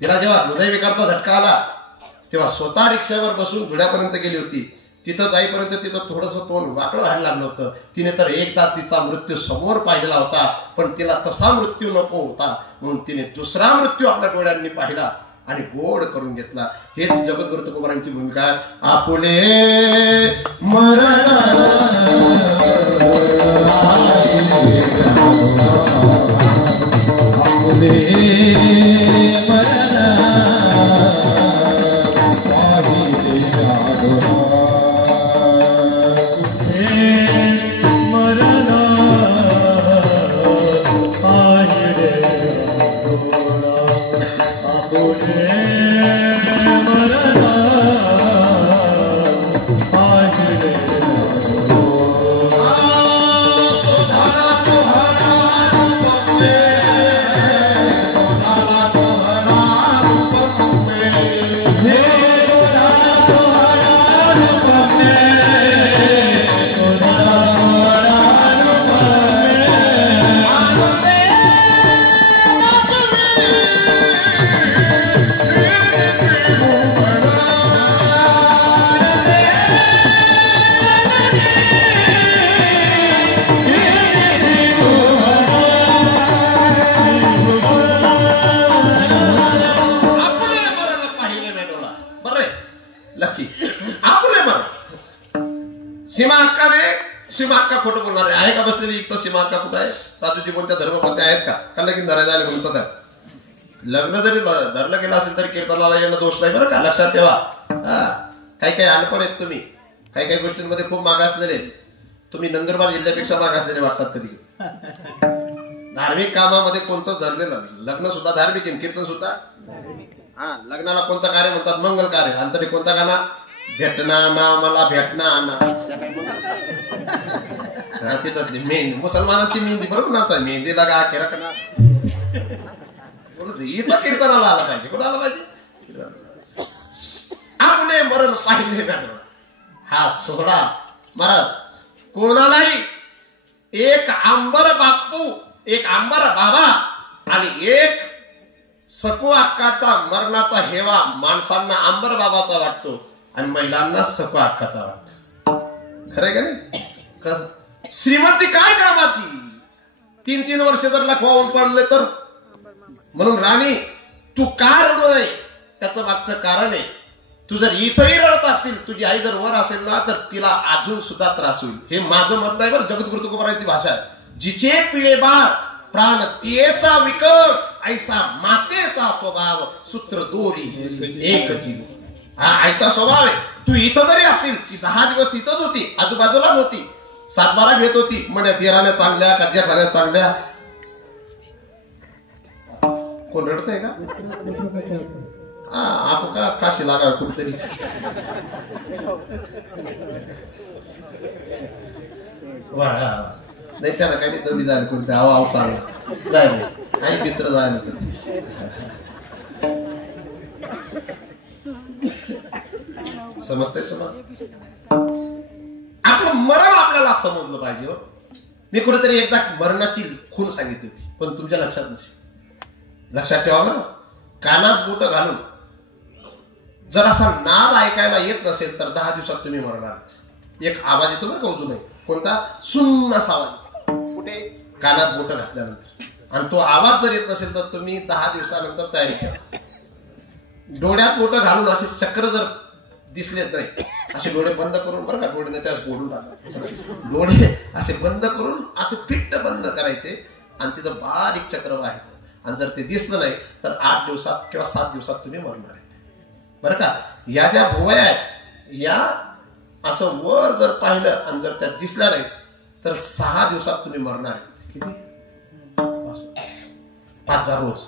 तिला जेव्हा हृदयविकाराचा झटका आला तेव्हा स्वतः रिक्षावर बसून धुळ्यापर्यंत गेली होती. तिथं जाईपर्यंत तिथं थोडंसं तोंड वाकडं व्हायला लागलं होतं. तिने तर एकदा तिचा मृत्यू समोर पाहिलेला होता, पण तिला तसा मृत्यू नको होता. म्हणून तिने दुसरा मृत्यू आपल्या डोळ्यांनी पाहिला आणि गोड करून घेतला. हेच जगद्गुरु तुकोबारांची भूमिका आहे. आपुले मरण खोटं बोलणार आहे का बसलेली? एक तर सीमा अक्का कुठं आहे? राजूजी कोणत्या धर्मपत्नी आहेत का लगीन धरायला आले म्हणतात. लग्न जरी धरलं गेलं असेल तरी कीर्तनाला येणं दोष नाही बरं का, लक्षात ठेवा. काही काही अनपण आहेत तुम्ही, काही काही गोष्टींमध्ये खूप मागासलेले. तुम्ही नंदुरबार जिल्ह्यापेक्षा मागासलेले वाटतात कधी. धार्मिक कामामध्ये कोणतंच धरलेलं, लग्न सुद्धा धार्मिक आहे, कीर्तन सुद्धा. लग्नाला कोणतं कार्य म्हणतात? मंगल कार्य. आणि तरी कोणता गाणं? भेटना ना मला भेटना ना. तिथं मेहंदी, मुसलमानाची मेहंदी बरोबर नसतात, मेहंदी लगा के रखना. इथं कीर्तनाला आला पाहिजे. कोणाला पाहिजे? आपले मरण पाहिले मॅडम. हा सोहळा महाराज कोणालाही एक आंबर बापू, एक आंबर बाबा आणि एक सकू अक्काचा मरणाचा हेवा माणसांना आंबर बाबाचा वाटतो आणि महिलांना सकू अक्काचा वाटतो. खरंय का नाही? श्रीमंती काय कामाची? 3-3 वर्ष जर लखवावून पडले तर. म्हणून राणी तू का रडू नये त्याचं मागचं कारण आहे. तू जर इथंही रडत असेल, तुझी आई जर वर असेल ना, तर तिला अजून सुद्धा त्रास होईल. हे माझं मत नाही बरं, जगद्गुरु तुकोबारायांची भाषा आहे. जिचे पिळे बाळ प्राण तियेचा विकर, ऐसा मातेचा स्वभाव सूत्र दोरी एक जीव. हा आईचा स्वभाव आहे. तू इथं जरी असेल, ती 10 दिवस इथंच होती, आजूबाजूलाच होती, 7-12 घेत होती. म्हणे देराल्या चांगल्या का जेठाल्या चांगल्या. कोण रडतंय का? आपण का काशी लागावे कुठतरी. नाही त्याला काही नाही, दबी जायला कोणते आव चांगला जायला काही मित्र जायला तर. समजतंय तुला? आपलं मरण आपल्याला समजलं पाहिजे. मी कुठेतरी एकदा मरणाची खूण सांगितली होती, पण तुमच्या लक्षात नसेल. लक्षात ठेवा बरं. कानात बोट घालून जर असा नाद ऐकायला येत नसेल तर 10 दिवसात तुम्ही मरणार. एक आवाज येतो बरं का अजूनही. कोणता? सुन्न असा आवाज. कुठे? कानात बोट घातल्यानंतर. आणि तो आवाज जर येत नसेल तर तुम्ही 10 दिवसानंतर तयारी करा. डोळ्यात बोट घालून असे चक्र जर दिसलेत नाही, असे डोळे बंद करून बरं का, डोळे त्याच बोलून टाका. डोळे असे बंद करून असे फिट्ट बंद करायचे आणि तिथं बारीक चक्र व्हायचं. आणि जर ते दिसलं नाही तर 8 दिवसात किंवा 7 दिवसात तुम्ही मरणार आहे बरं का. या ज्या भुवया आहेत या असं वर जर पाहिलं आणि जर त्या दिसल्या नाही तर 6 दिवसात तुम्ही मरणार आहे. किती? 5000 रोज.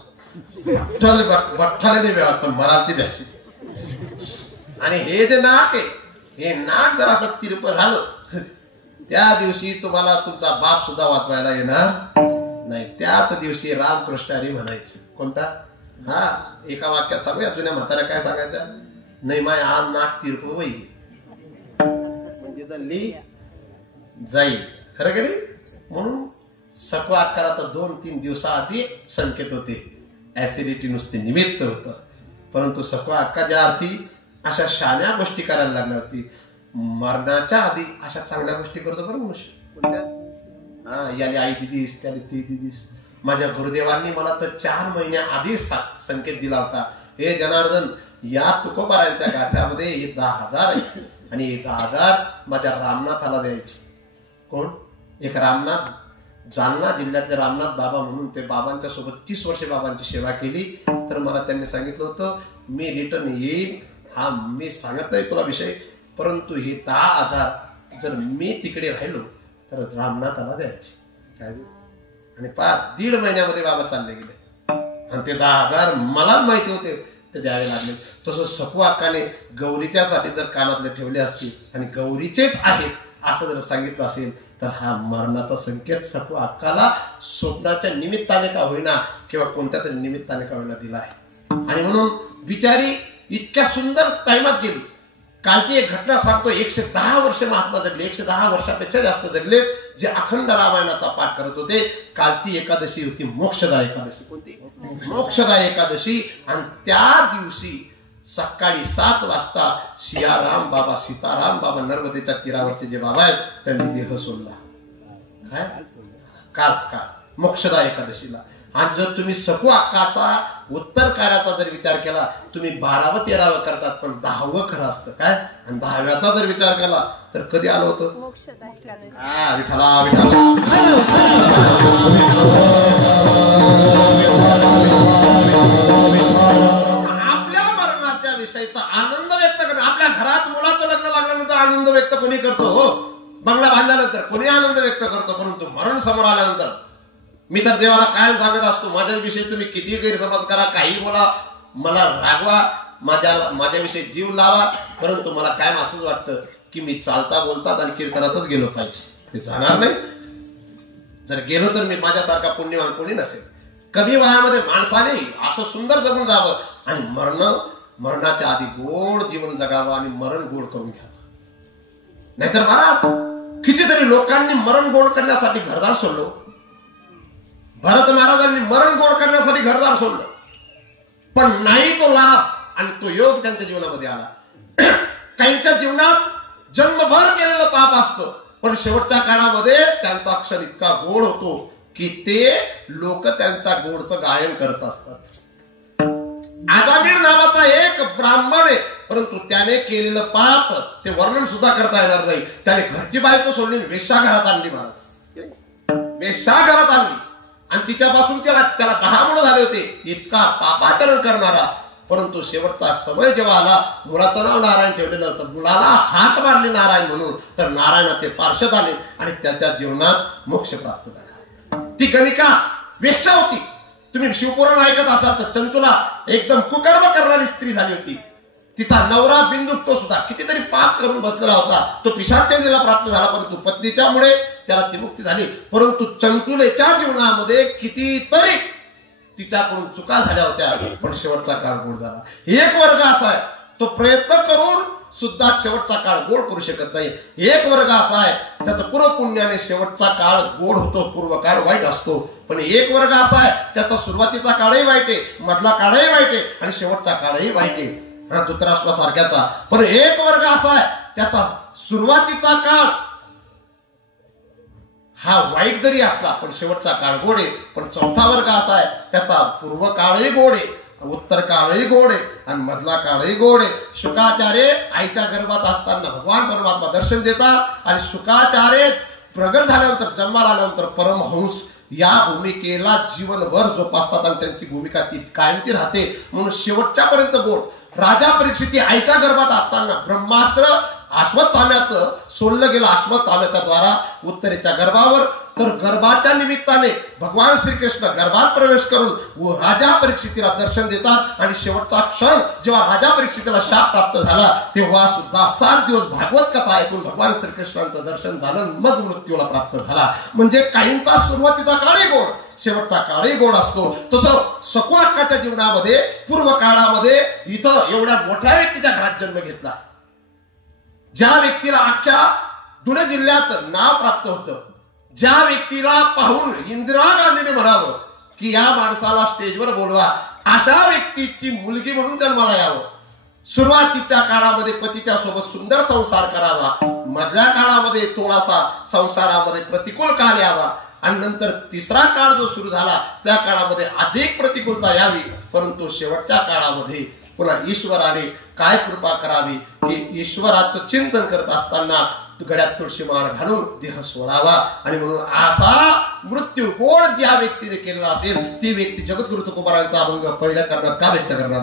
बठ्ठाले वेळात पण मराल ती बॅशी. आणि हे जे नाक आहे, हे नाक जर असं तिरप झालं त्या दिवशी तुम्हाला तुमचा बाप सुद्धा वाचवायला येणार नाही. त्याच दिवशी रामकृष्ण हरी म्हणायचे. कोणता? हा एका वाक्यात सांगूया. जुन्या म्हाताऱ्या काय सांगायच्या? नाही माय आज नाक तिरप वई म्हणजे दल्ली जाईल. खरं का नाही? म्हणून सकवा अक्काला तर 2-3 दिवसाआधी संकेत होते. ऍसिडिटी नुसते निमित्त होतं. परंतु सकवा अक्का ज्या अर्थी अशा शान्या गोष्टी करायला लागल्या होती, मरणाच्या आधी अशा चांगल्या गोष्टी करतो बरं मनुष्य. कोणत्या? हा याने आई दिदीस, त्याने ती दिदीस. माझ्या गुरुदेवांनी मला तर 4 महिन्या आधीच संकेत दिला होता. हे जनार्दन, या तुकोबारायांच्या गाथ्यामध्ये हे 10,000 आहे आणि हे 10,000 माझ्या रामनाथाला द्यायचे. कोण? एक रामनाथ, जालना जिल्ह्यातले रामनाथ बाबा म्हणून. ते बाबांच्या सोबत 30 वर्षे बाबांची सेवा केली. तर मला त्यांनी सांगितलं होतं मी रिटर्न येईल. हा मी सांगत नाही तुला विषय, परंतु हे 10,000 जर मी तिकडे राहिलो तर रामनाथाला द्यायचे. काय? आणि 1.5 महिन्यामध्ये बाबा चालले गेले आणि ते 10,000 मलाच माहिती होते ते द्यावे लागले. तसं सकू अक्काने गौरीच्यासाठी जर कानातले ठेवले असतील आणि गौरीचेच आहेत असं जर सांगितलं असेल तर हा मरणाचा संकेत सकू अक्काला स्वप्नाच्या निमित्ताने का होईना किंवा कोणत्या तरी निमित्ताने का होईना दिला आहे. आणि म्हणून बिचारी इतक्या सुंदर टाइमात गेली. कालची एक घटना सांगतो. 110 वर्ष महात्मा जगले. 110 वर्षापेक्षा जास्त जगले, जे अखंड रामायणाचा पाठ करत होते. कालची एकादशी होती मोक्षदा एकादशी. कोणती? मोक्षदा एकादशी. आणि त्या दिवशी सकाळी 7 वाजता सियाराम बाबा, सीताराम बाबा, नर्मदेच्या तीरावरचे जे बाबा आहेत त्यांनी देह सोडला. काय? काल मोक्षदा एकादशीला. आणि जर तुम्ही सकू अक्काचा उत्तर कार्याचा जर विचार केला, तुम्ही 12वं 13वं करतात पण 10वं खरं असतं. काय? आणि 10व्याचा जर विचार केला तर कधी आलं होतं? हा विठ्ठला विठ्ठला. आपल्या मरणाच्या विषयीचा आनंद व्यक्त करणं. आपल्या घरात मुलाचं लग्न लागल्यानंतर आनंद व्यक्त कोणी करतो? हो, बंगला बांधल्यानंतर कोणी आनंद व्यक्त करतो, परंतु मरण समोर आल्यानंतर. मी तर देवाला कायम सांगत असतो, माझ्याविषयी तुम्ही किती गैरसमज करा, काही बोला, मला रागवा, माझ्याविषयी जीव लावा, परंतु मला कायम असंच वाटतं की मी चालता बोलतात आणि कीर्तनातच गेलो पाहिजे. ते जाणार नाही. जर गेलो तर मी माझ्यासारखा पुण्यवान कोणी नसेल. कमी वयामध्ये माणसाने असं सुंदर जगून जावं आणि मरणाच्या आधी गोड जीवन जगावं आणि मरण गोड करून घ्यावं. नाहीतर महाराज कितीतरी लोकांनी मरण गोड करण्यासाठी घरदार सोडलं. भरत महाराजांनी मरण गोड करण्यासाठी घरदार सोडलं, पण नाही तो लाभ आणि तो योग त्यांच्या जीवनामध्ये आला. काहींच्या जीवनात जन्मभर केलेलं पाप असतं, पण शेवटच्या काळामध्ये त्यांचा क्षण इतका गोड होतो की ते लोक त्यांच्या गोडचं गायन करत असतात. आजामीर नावाचा एक ब्राह्मण आहे, परंतु त्याने केलेलं पाप ते वर्णन सुद्धा करता येणार नाही. त्याने घरची बायको सोडली, वेश्याघरात आणली. महाराज वेश्याघरात आणली आणि तिच्यापासून त्याला 10 मुलं झाले होते. इतका पापाचरण करणारा, परंतु शेवटचा समय जेव्हा आला, मुलाचं नाव नारायण ठेवलेलं होतं, मुलाला हाक मारले नारायण म्हणून, तर नारायणाचे पार्षद आले आणि त्याच्या जीवनात मोक्ष प्राप्त झाला. ती गणिका वेश्या होती. तुम्ही शिवपुराण ऐकत असाल तर चंचुला एकदम कुकर्म करणारी स्त्री झाली होती. तिचा नवरा बिंदू तो सुद्धा कितीतरी पाप करून बसलेला होता. तो पिशाचेला प्राप्त झाला, परंतु पत्नीच्यामुळे त्याला ती मुक्ती झाली. परंतु चंचुलेच्या जीवनामध्ये कितीतरी तिच्याकडून चुका झाल्या होत्या, पण शेवटचा काळ गोड झाला. एक वर्ग असा आहे तो प्रयत्न करून सुद्धा शेवटचा काळ गोड करू शकत नाही. एक वर्ग असा आहे त्याचं पूर्व पुण्याने शेवटचा काळ गोड होतो, पूर्व काळ वाईट असतो. पण एक वर्ग असा आहे त्याचा सुरुवातीचा काळही वाईट आहे, मधला काळही वाईट आहे आणि शेवटचा काळही वाईट आहे, हा धृतराष्ट्रासारख्याचा. पण एक वर्ग असा आहे त्याचा सुरुवातीचा काळ हा वाईट जरी असला पण शेवटचा काळ गोड आहे. पण चौथा वर्ग असा आहे त्याचा पूर्व काळही गोड आहे, उत्तर काळही गोड आहे आणि मधला काळही गोड आहे. शुकाचार्य आईच्या गर्भात असताना भगवान परमात्मा दर्शन देतात आणि शुकाचार्य प्रगट झाल्यानंतर जन्माला आल्यानंतर परमहंस या भूमिकेला जीवनभर जोपासतात आणि त्यांची भूमिका ती कायमची राहते. म्हणून शेवटच्या पर्यंत गोड. राजा परीक्षित आईच्या गर्भात असताना ब्रह्मास्त्र अश्वत्थाम्याचं सोडलं गेलं, अश्वत्थाम्याच्या द्वारा उत्तरेच्या गर्भावर. तर गर्भाच्या निमित्ताने भगवान श्रीकृष्ण गर्भात प्रवेश करून राजा परीक्षितीला दर्शन देतात आणि शेवटचा क्षण जेव्हा राजा परीक्षितीला शाप प्राप्त झाला तेव्हा सुद्धा 7 दिवस भागवत कथा ऐकून भगवान श्रीकृष्णांचं दर्शन झालं, मग मृत्यूला प्राप्त झाला. म्हणजे काहींचा सुरुवातीचा काळही गोड, शेवटचा काळही गोड असतो. तसं सकू अक्काच्या जीवनामध्ये पूर्व काळामध्ये इथं एवढ्या मोठ्या व्यक्तीच्या घरात जन्म घेतला, ज्या व्यक्तीला अख्ख्या धुळे जिल्ह्यात नाव प्राप्त होतं, ज्या व्यक्तीला पाहून इंदिरा गांधीने म्हणावं की या माणसाला स्टेजवर बोलवा, अशा व्यक्तीची मुलगी म्हणून जन्माला यावं. सुरुवातीच्या काळामध्ये पतीच्या सोबत सुंदर संसार करावा, मधल्या काळामध्ये थोडासा संसारामध्ये प्रतिकूल काळ यावा आणि नंतर तिसरा काळ जो सुरू झाला त्या काळामध्ये अधिक प्रतिकूलता यावी. परंतु शेवटच्या काळामध्ये पुन्हा ईश्वराने काय कृपा करावी की ईश्वराचं चिंतन करत असताना गळ्यात तुळशी माळ घालून देह सोडावा. आणि म्हणून असा मृत्यू गोड ज्या व्यक्तीने केलेला असेल ती व्यक्ती जगद्गुरु तुकोबारांचा अभंग पहिल्या करण्यात का व्यक्त करणार.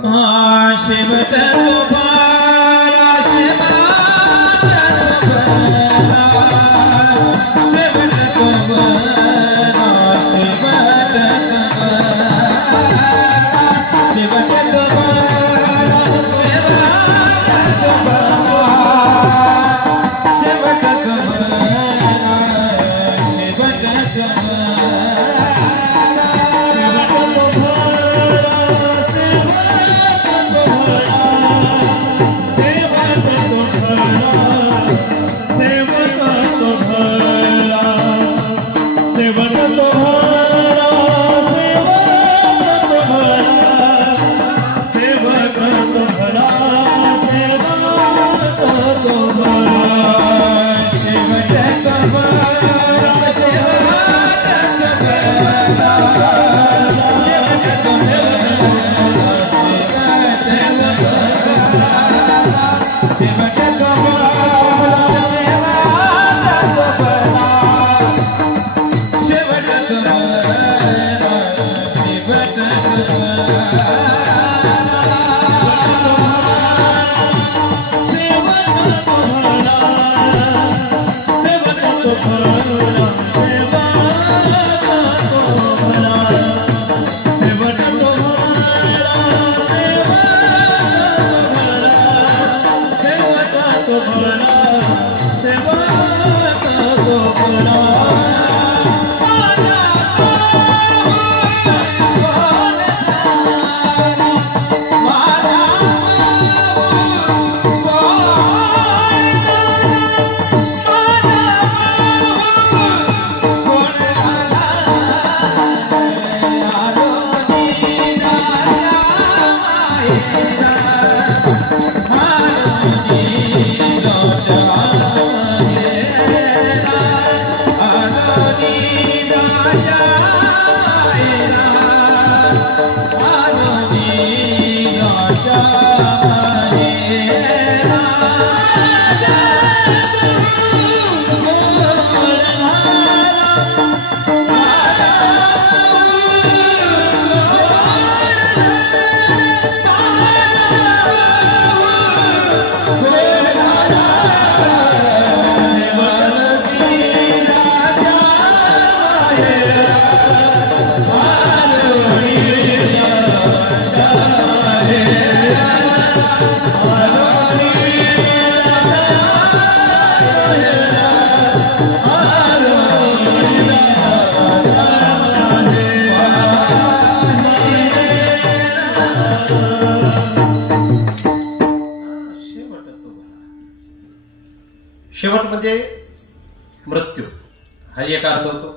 हा एक अर्थ होतो.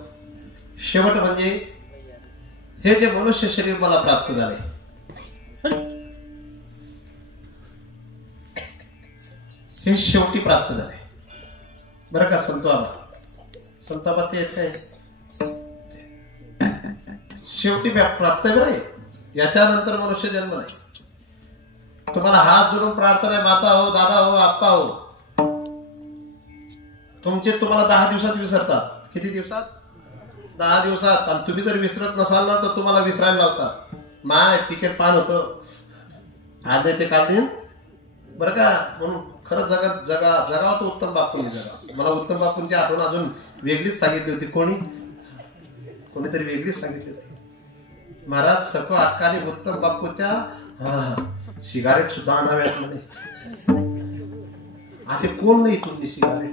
शेवट म्हणजे हे जे मनुष्य शरीर मला प्राप्त झाले, हे शेवटी प्राप्त झाले बरं का. संतोबा ते येत काय शेवटी प्राप्त आहे. याच्यानंतर मनुष्य जन्म नाही. तुम्हाला हात जोडून प्रार्थना आहे, माता हो, दादा हो, आप्पा हो, तुमचे तुम्हाला 10 दिवसात विसरतात. किती दिवसात? 10 दिवसात. आणि तुम्ही जर विसरत नसाल ना तर तुम्हाला विसरायला लावतात. माय तिकीट पान होतं आज नाही ते काल देईन बरं का. म्हणून खरंच जगावं तो उत्तम बापूंनी जगा. मला उत्तम बापूंची आठवण अजून वेगळीच सांगितली होती. कोणीतरी वेगळीच सांगितली होती. महाराज सको अक्काने उत्तम बापूच्या सिगारेट सुद्धा आणाव्यात म्हणे. आता कोण नाही तुमची सिगारेट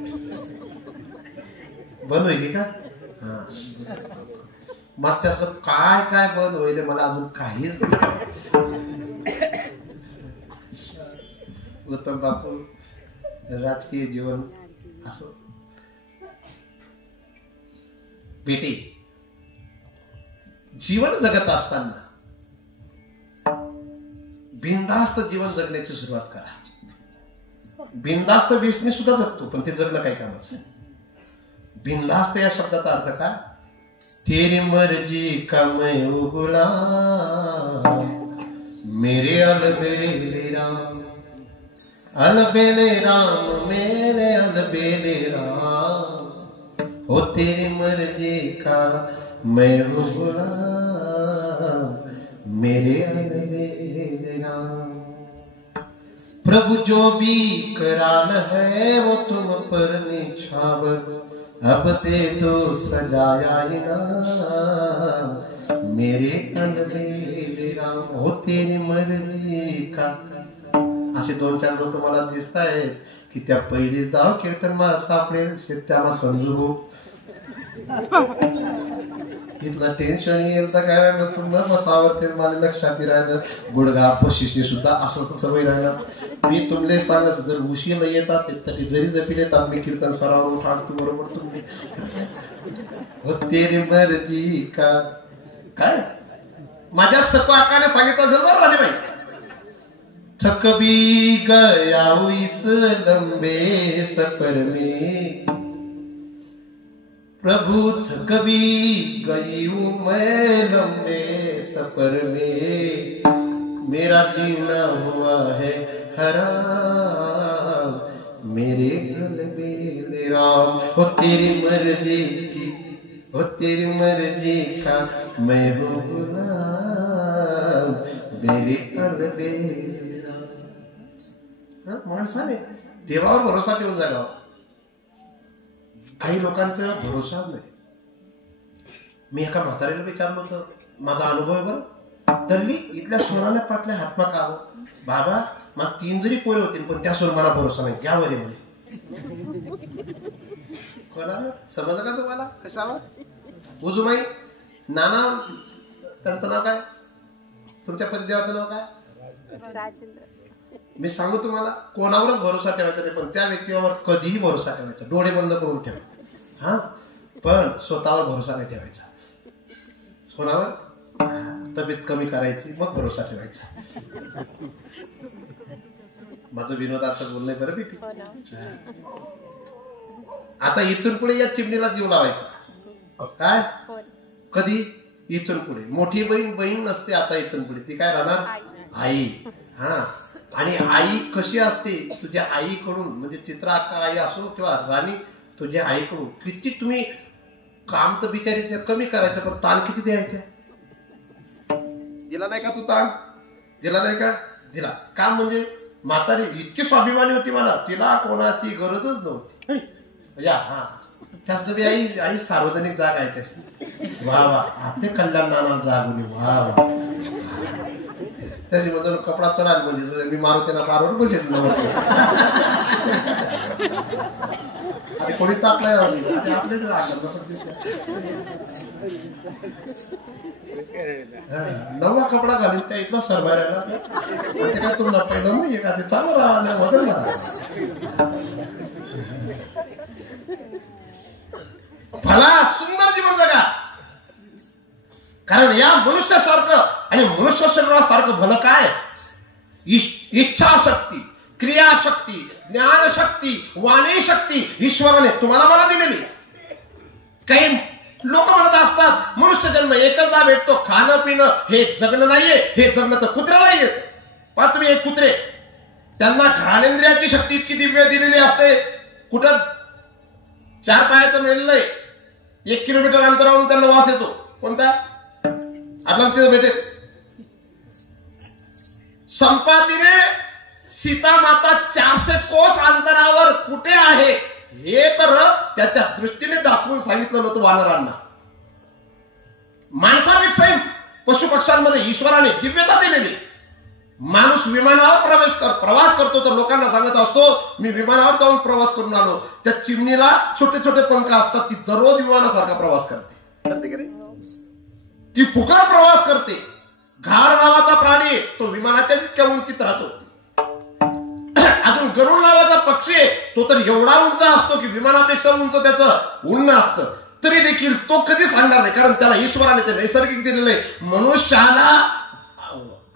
बंद होईल का? मग त्याचं काय काय बंद होईल मला अजून काहीच. उत्तम बापू राजकीय जीवन असो. बेटी जीवन जगत असताना बिनधास्त जीवन जगण्याची सुरुवात करा. बिनधास्त व्यसनी सुद्धा जगतो पण ते जगणं काय कामाचं. बिनधास्त या शब्दाचा अर्थ काय? तेरी मर्जी का मैं उगला मेरे अलबेले राम, अलबेले राम मेरे अलबेले राम, हो तेरी मर्जी का मैं उगला मेरे अलबेले राम. प्रभु जो भी कराल है वो तुम पर निछावर, अब ते तो सजाया ही ना मेरे अलबेले राम, हो तेरी मर्जी का. असे 2-4 लोक मला दिसत आहेत की त्या पहिलीच दाव कीर्तन मा सापडेल त्याला समजू इथला टेन्शन येईल तर काय राहिलं तुम्हाला बसावं ते मला लक्षात राहिलं. गुडघा पशिशी सुद्धा असं सवय राहिलं. मी तुमले सांगत जर उशी न येतात तरी जरी जपील येतात मी कीर्तन सरावून काढतो बरोबर. तुम्ही तेरी मर्जी का काय माझ्या सको आकाने सांगितलं जर राणीबाई. थक भी गया इस लंबे सफर में प्रभु, थक भी गई हूं मैं लंबे सफर में, मेरा जीना हुआ है हराम मेरे अलबेले राम, हो तेरी मर्जी की, हो तेरी मर्जी का मैं हूं गुलाम मेरे अलबेले राम. माणसाने देवावर भरोसा ठेवून जागा. काही लोकांचा भरोसा नाही. मी एका म्हातारीला विचारलं होतं माझा अनुभव आहे बरं. तल्ली इथल्या सोनाल्या पाटल्या हातमा का बाबा मला 3 जरी पोरे होतील पण त्या सोर मला भरोसा नाही यावर म्हणे. कोणाला समजलं का तुम्हाला कशावर? उजुमाई नाना त्यांचं नाव काय? तुमच्या पतिदेवाचं नाव काय? मी सांगू तुम्हाला कोणावरच भरोसा ठेवायचा नाही पण त्या व्यक्तीवर कधीही भरोसा ठेवायचा. डोळे बंद करून ठेवा. हा पण स्वतःवर भरोसा नाही ठेवायचा. कोणावर? तब्येत कमी करायची मग भरोसा ठेवायचा. माझं विनोदाचं बोलणं बरं बेटी. आता इथून पुढे या चिमणीला जीव लावायचा. काय कधी? इथून पुढे मोठी बहीण नसते. आता इथून पुढे ती काय राहणार? आई. हा आणि आई कशी असते? तुझ्या आईकडून म्हणजे चित्रा अक्का आई असो किंवा राणी तुझ्या आईकडून किती तुम्ही काम तर बिचारी कमी करायचं पण ताण किती द्यायचं. दिला नाही का तू ताण? दिला नाही का? दिला. काम म्हणजे म्हातारी इतकी स्वाभिमानी होती मला तिला कोणाची गरजच नव्हती. हा त्याच आई सार्वजनिक जागा आहे त्याची. वा वा आते कल्याण नाना जागुनी वा वा. त्याची म्हणजे कपडा चढाल म्हणजे मी मारुतीला मारवर बसेल कोणी तापलाय आपलेच नवा कपडा घालील त्या इथला सरबाऱ्याला ते काय तुला पहिलं म्हणजे का ते चालू राहा बदल भला सुंदर जीवन जगा. कारण या मनुष्यासारखं आणि मनुष्य शरीरासारखं भलं काय? इच्छाशक्ती, क्रियाशक्ती, ज्ञानशक्ती, वाणी शक्ती ईश्वराने तुम्हाला मला दिलेली. काही लोक म्हणत असतात मनुष्य जन्म एकदा भेटतो, खाणं पिणं हे जगणं नाहीये, हे जगणं तर कुत्र्याला येत. पहा तुम्ही एक कुत्रे, त्यांना घ्राणेंद्रियाची शक्ती इतकी दिव्य दिलेली असते. कुठं 4 पायाचं मेलेलं आहे, 1 किलोमीटर अंतरावरून त्यांना वास येतो. कोणता? आपल्याला तिथं भेटेल. संपातीने सीता माता 400 कोस अंतरावर कुठे आहे हे तर त्याच्या दृष्टीने दाखवून सांगितलं होतं वानरांना. माणसापेक्षा पशु पक्ष्यांमध्ये ईश्वराने दिव्यता दिलेली. माणूस विमानावर प्रवास करतो तर लोकांना सांगत असतो मी विमानावर जाऊन प्रवास करून आलो. त्या चिमणीला छोटे छोटे पंख असतात, ती दररोज विमानासारखा प्रवास करते. ती फुकट प्रवास करते. घार नावाचा प्राणी तो विमानाच्या जितक्या उंचीत राहतो. अजून गरुड नावाचा पक्षी आहे, तो तर एवढा उंच असतो की विमानापेक्षा उंच त्याचं उडणं असतं. तरी देखील तो कधी सांगणार नाही, कारण त्याला ईश्वराने ते नैसर्गिक दिलेलं आहे. मनुष्याला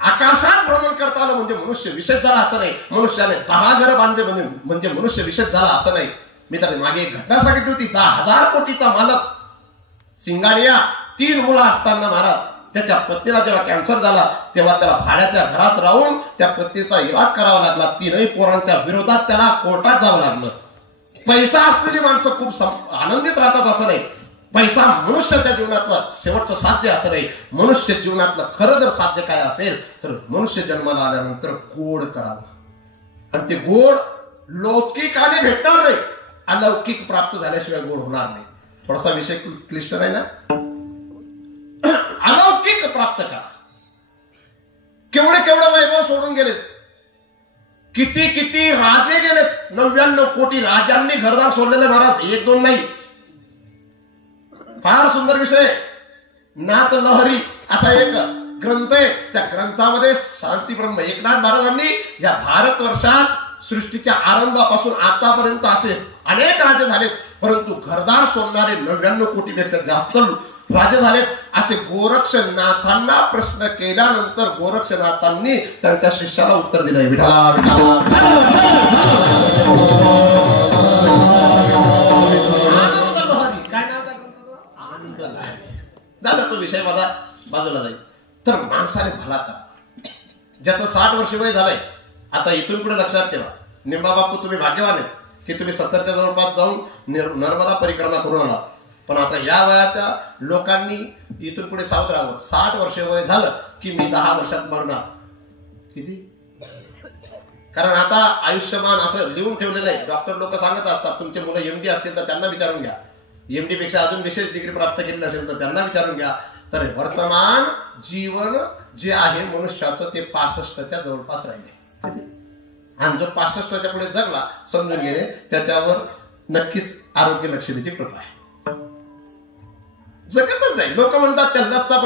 आकाशात भ्रमण करता आलं म्हणजे मनुष्य विशेष झाला असं नाही. मनुष्याने 10 घरं बांधले म्हणजे मनुष्य विशेष झाला असं नाही. मी तर मागे एक घटना सांगितली होती. 10,000 कोटीचा मालक सिंगानिया 3 मुलं असताना महाराज त्याच्या पत्नीला जेव्हा कॅन्सर झाला तेव्हा त्याला भाड्याच्या घरात राहून त्या पत्नीचा इलाज करावा लागला. 3ही पोरांच्या विरोधात त्याला कोर्टात जावं लागलं. पैसा असलेली माणसं खूप आनंदित राहतात असं नाही. पैसा मनुष्याच्या जीवनातलं शेवटचं साध्य असं नाही. मनुष्य जीवनातलं खरं जर साध्य काय असेल तर मनुष्य जन्माला आल्यानंतर गोड करावं. आणि ते गोड लौकिकाने भेटणार नाही, अलौकिक प्राप्त झाल्याशिवाय गोड होणार नाही. थोडासा विषय क्लिष्ट नाही ना. अलौकिक प्राप्त करा. केवढे वैभव सोडून गेलेत, किती राजे गेलेत. 99 कोटी राजांनी घरदार सोडलेले महाराज, 1-2 नाही. फार सुंदर विषय. नाथ लहरी असा एक ग्रंथ आहे. त्या ग्रंथामध्ये शांतीब्रह्म एकनाथ महाराजांनी या भारतवर्षात सृष्टीच्या आरंभापासून आतापर्यंत असे अनेक राजे झालेत, परंतु घरदार सोडणारे 99 कोटीपेक्षा जास्त राजे झालेत. असे गोरक्षनाथांना प्रश्न केल्यानंतर गोरक्षनाथांनी त्यांच्या शिष्याला उत्तर दिलंय. दादा तो विषय माझा बाजूला जाईल. तर माणसाने भला करा. ज्याचं 60 वर्ष वय झालंय, आता इथून पुढे लक्षात ठेवा, निंबा बापू तुम्ही भाग्यवान आहेत की तुम्ही 70च्या जवळपास जाऊन नर्मदा परिक्रमा करून आला. पण आता या वयाच्या लोकांनी इथून पुढे सावध राहावं. 60 वर्ष वय झालं की मी 10 वर्षात मरणार. किती? कारण आता आयुष्यमान असं लिहून ठेवलेलं आहे. डॉक्टर लोक सांगत असतात तुमचे मुलं MD असतील तर त्यांना विचारून घ्या, MD पेक्षा अजून विशेष डिग्री प्राप्त केलेली असेल तर त्यांना विचारून घ्या. तर वर्तमान जीवन जे आहे मनुष्याचं ते 65च्या जवळपास राहिले. आणि जो 65च्या पुढे जगला समजून घेणे त्याच्यावर नक्कीच आरोग्य लक्ष्मीची कृपा आहे. जगतच नाही. लोक म्हणतात त्या लसचा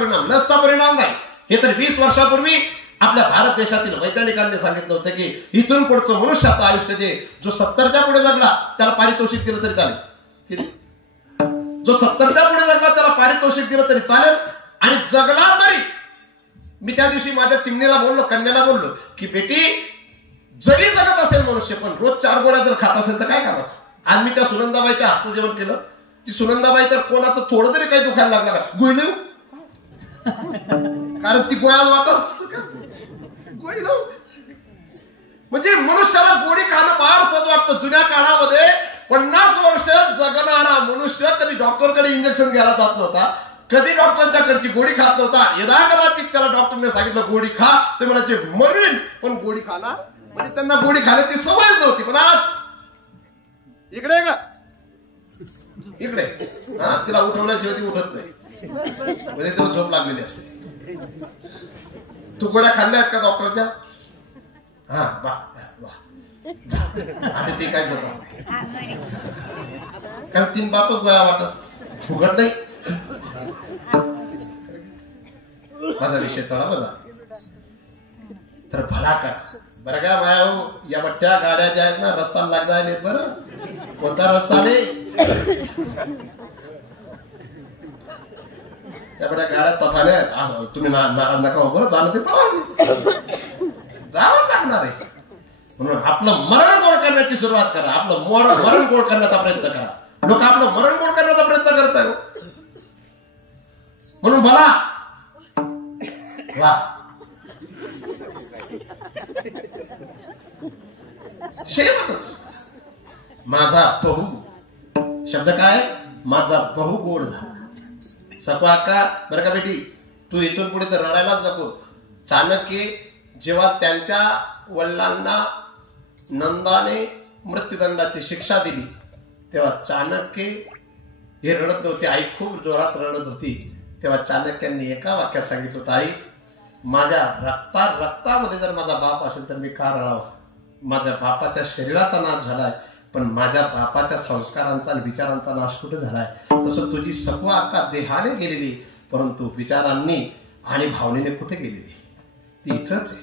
परिणाम नाही. हे तर 20 वर्षापूर्वी आपल्या भारत देशातील वैज्ञानिकांनी सांगितलं होतं की इथून पुढचं मनुष्याचं आयुष्य जे जो 70च्या पुढे जगला त्याला पारितोषिक दिलं तरी चालेल. जो 70च्या पुढे जगला त्याला पारितोषिक दिलं तरी चालेल. आणि जगला तरी, मी त्या दिवशी माझ्या चिमणीला बोललो, कन्याला बोललो की बेटी जरी जगत असेल मनुष्य पण रोज 4 गोळ्या जर खात असेल तर काय करायचं. आज मी त्या सुनंदाबाईच्या हातचं जेवण केलं. ती सुनंदाबाई तर कोणाचं थोडं तरी काही दुखायला लागला का गोळी लावू, कारण ती गोळ्याला वाटत गोळी लावू. म्हणजे मनुष्याला गोळी खाणं फार सहज वाटतं. जुन्या काळामध्ये 50 वर्ष जगणारा मनुष्य कधी डॉक्टरकडे इंजेक्शन घ्यायला जात नव्हता, कधी डॉक्टरच्या कडची गोळी खात नव्हता. यदाकदाचित त्याला डॉक्टरने सांगितलं गोळी खा, ते म्हणायचे मरीन पण गोळी खाणार. म्हणजे त्यांना गोळी खाण्याची सवयच नव्हती. पण आज इकडे का इकडे तिला उठवल्याशिवाय ती उठत नाही, म्हणजे तिला झोप लागलेली असते. तू गोळ्या खाल्ल्या आहेत का डॉक्टरच्या? हा वा आणि ती काय झोप, कारण 3 बापच गोळ्या वाटत फुगत नाही. माझा विषय तळा बघा. तर भला का बरं का माया हो, या मोठ्या गाड्या ज्या आहेत ना रस्त्याला लागल्या आहेत. बरं कोणता रस्ता नाही त्या बड्या गाड्या तथाने तुम्ही नाराज नका हो बरं, जाणं ते पळावं जावं लागणार आहे. म्हणून आपलं मरण गोड करण्याची सुरुवात करा. आपलं मरण गोड करण्याचा प्रयत्न करा. लोक आपलं मरण गोड करण्याचा प्रयत्न करतात. म्हणून भला शेवट माझा बहु शब्द काय, माझा बहु गोड झाला. सकवा अक्का बरं का बेटी, तू इथून पुढे तर रडायलाच नको. चाणक्य जेव्हा त्यांच्या वडिलांना नंदाने मृत्यूदंडाची शिक्षा दिली तेव्हा चाणक्य हे रडत नव्हते. आई खूप जोरात रडत होती. तेव्हा चाणक्यांनी एका वाक्यात सांगितलं होतं, आई माझ्या रक्तामध्ये जर माझा बाप असेल तर मी का रडावं. माझ्या बापाच्या शरीराचा नाश झालाय पण माझ्या बापाच्या संस्कारांचा आणि विचारांचा नाश कुठे झालाय. तसं तुझी सकवा अक्का देहाने गेलेली परंतु विचारांनी आणि भावनेने कुठे गेलेली, ती इथंच आहे.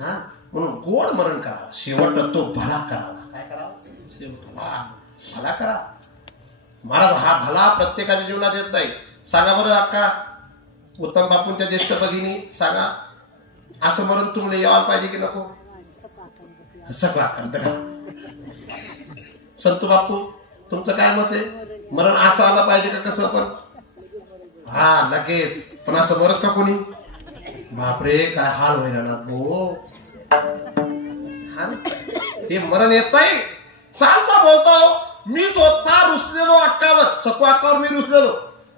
हा म्हणून गोड मरण करा. शेवट तो भला करावा. काय करावा, भला करा. महाराज हा भला प्रत्येकाच्या जीवनात येत नाही. सांगा बरं अक्का, उत्तम बापूंच्या ज्येष्ठ भगिनी सांगा, असं मरण तुम्हाला यायला पाहिजे की नको. सगळा बघा संतू बापू तुमचं काय मत आहे, मरण असं आलं पाहिजे का कसं पण. हा लगेच पण असं बरंच का कोणी, बापरे काय हाल व्हायला ना हो. ते मरण येत नाही. चालता बोलतो मी स्वतः रुसलेलो अक्कावर, सकवा अक्कावर मी रुसलेलो.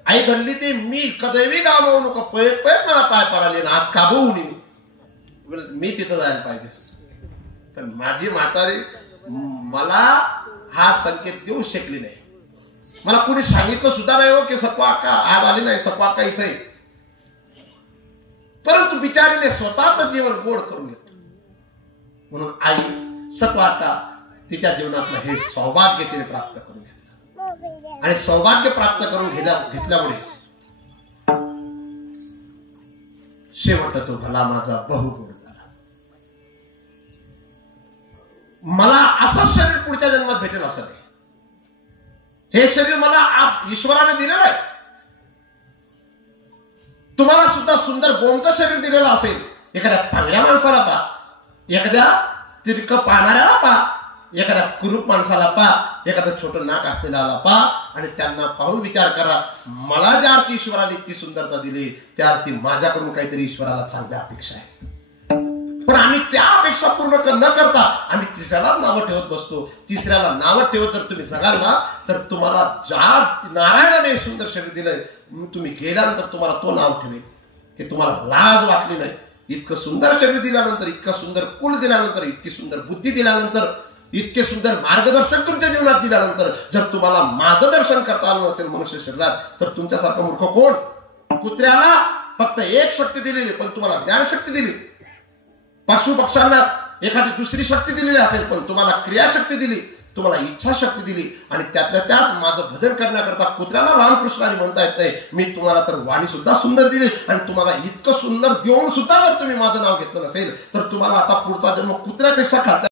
आई धरली ते मी कधीही गावू नको, पळत मला पाय पडाले ना आज काबू मी तिथं जायला पाहिजे. तर माझी म्हातारी मला हा संकेत देऊ शकली नाही. मला कोणी सांगितलं सुद्धा नाही हो की सकवा अक्का आज आली नाही, सकवा अक्का इथे. परंतु बिचारीने स्वतःच जीवन गोड करून घेतलं. म्हणून आई सकवा अक्का तिच्या जीवनातलं हे सौभाग्य तिने प्राप्त करून घेतलं. आणि सौभाग्य प्राप्त करून घेतल्यामुळे शेवट तो भला माझा बहु गोड झाला. मला असंच शरीर पुढच्या जन्मात भेटेल असं नाही. हे शरीर मला ईश्वराने दिलेलं आहे. तुम्हाला सुद्धा सुंदर गोमट शरीर दिलेलं असेल. एखाद्या पांगड्या माणसाला पहा, एखाद्या तिरक पाहणाऱ्याला पहा, एखाद्या कुरूप माणसाला पहा, एखादं छोटं नाक असलेल्याला पहा आणि त्यांना पाहून विचार करा, मला ज्या अर्थी ईश्वराने इतकी सुंदरता दिली त्या अर्थी माझ्याकडून काहीतरी ईश्वराला चांगल्या अपेक्षा आहेत. पण आम्ही त्या अपेक्षा पूर्ण न करता आम्ही तिसऱ्याला नावं ठेवत बसतो. तिसऱ्याला नावं ठेवत जर तुम्ही जगाल ना तर तुम्हाला ज्या नारायणाने सुंदर शरीर दिलंय तुम्ही गेल्यानंतर तुम्हाला तो नाव ठेवेल की तुम्हाला लाज वाटली नाही. इतकं सुंदर शरीर दिल्यानंतर, इतकं सुंदर कुल दिल्यानंतर, इतकी सुंदर बुद्धी दिल्यानंतर, इतके सुंदर मार्गदर्शक तुमच्या जीवनात दिल्यानंतर जर तुम्हाला माझं दर्शन करता आलं नसेल मनुष्य शरीरात तर तुमच्यासारखं मूर्ख कोण. कुत्र्याला फक्त एक शक्ती दिलेली पण तुम्हाला ज्ञानशक्ती दिली. पशु पक्ष्यांना एखादी दुसरी शक्ती दिलेली असेल पण तुम्हाला क्रियाशक्ती दिली, तुम्हाला इच्छाशक्ती दिली. आणि त्यातल्या त्यात माझं भजन करण्याकरता कुत्र्याला रामकृष्णारी म्हणता येत नाही. मी तुम्हाला तर वाणी सुद्धा सुंदर दिली आणि तुम्हाला इतकं सुंदर देऊन सुद्धा जर तुम्ही माझं नाव घेतलं नसेल तर तुम्हाला आता पुढचा जन्म कुत्र्यापेक्षा खालच्या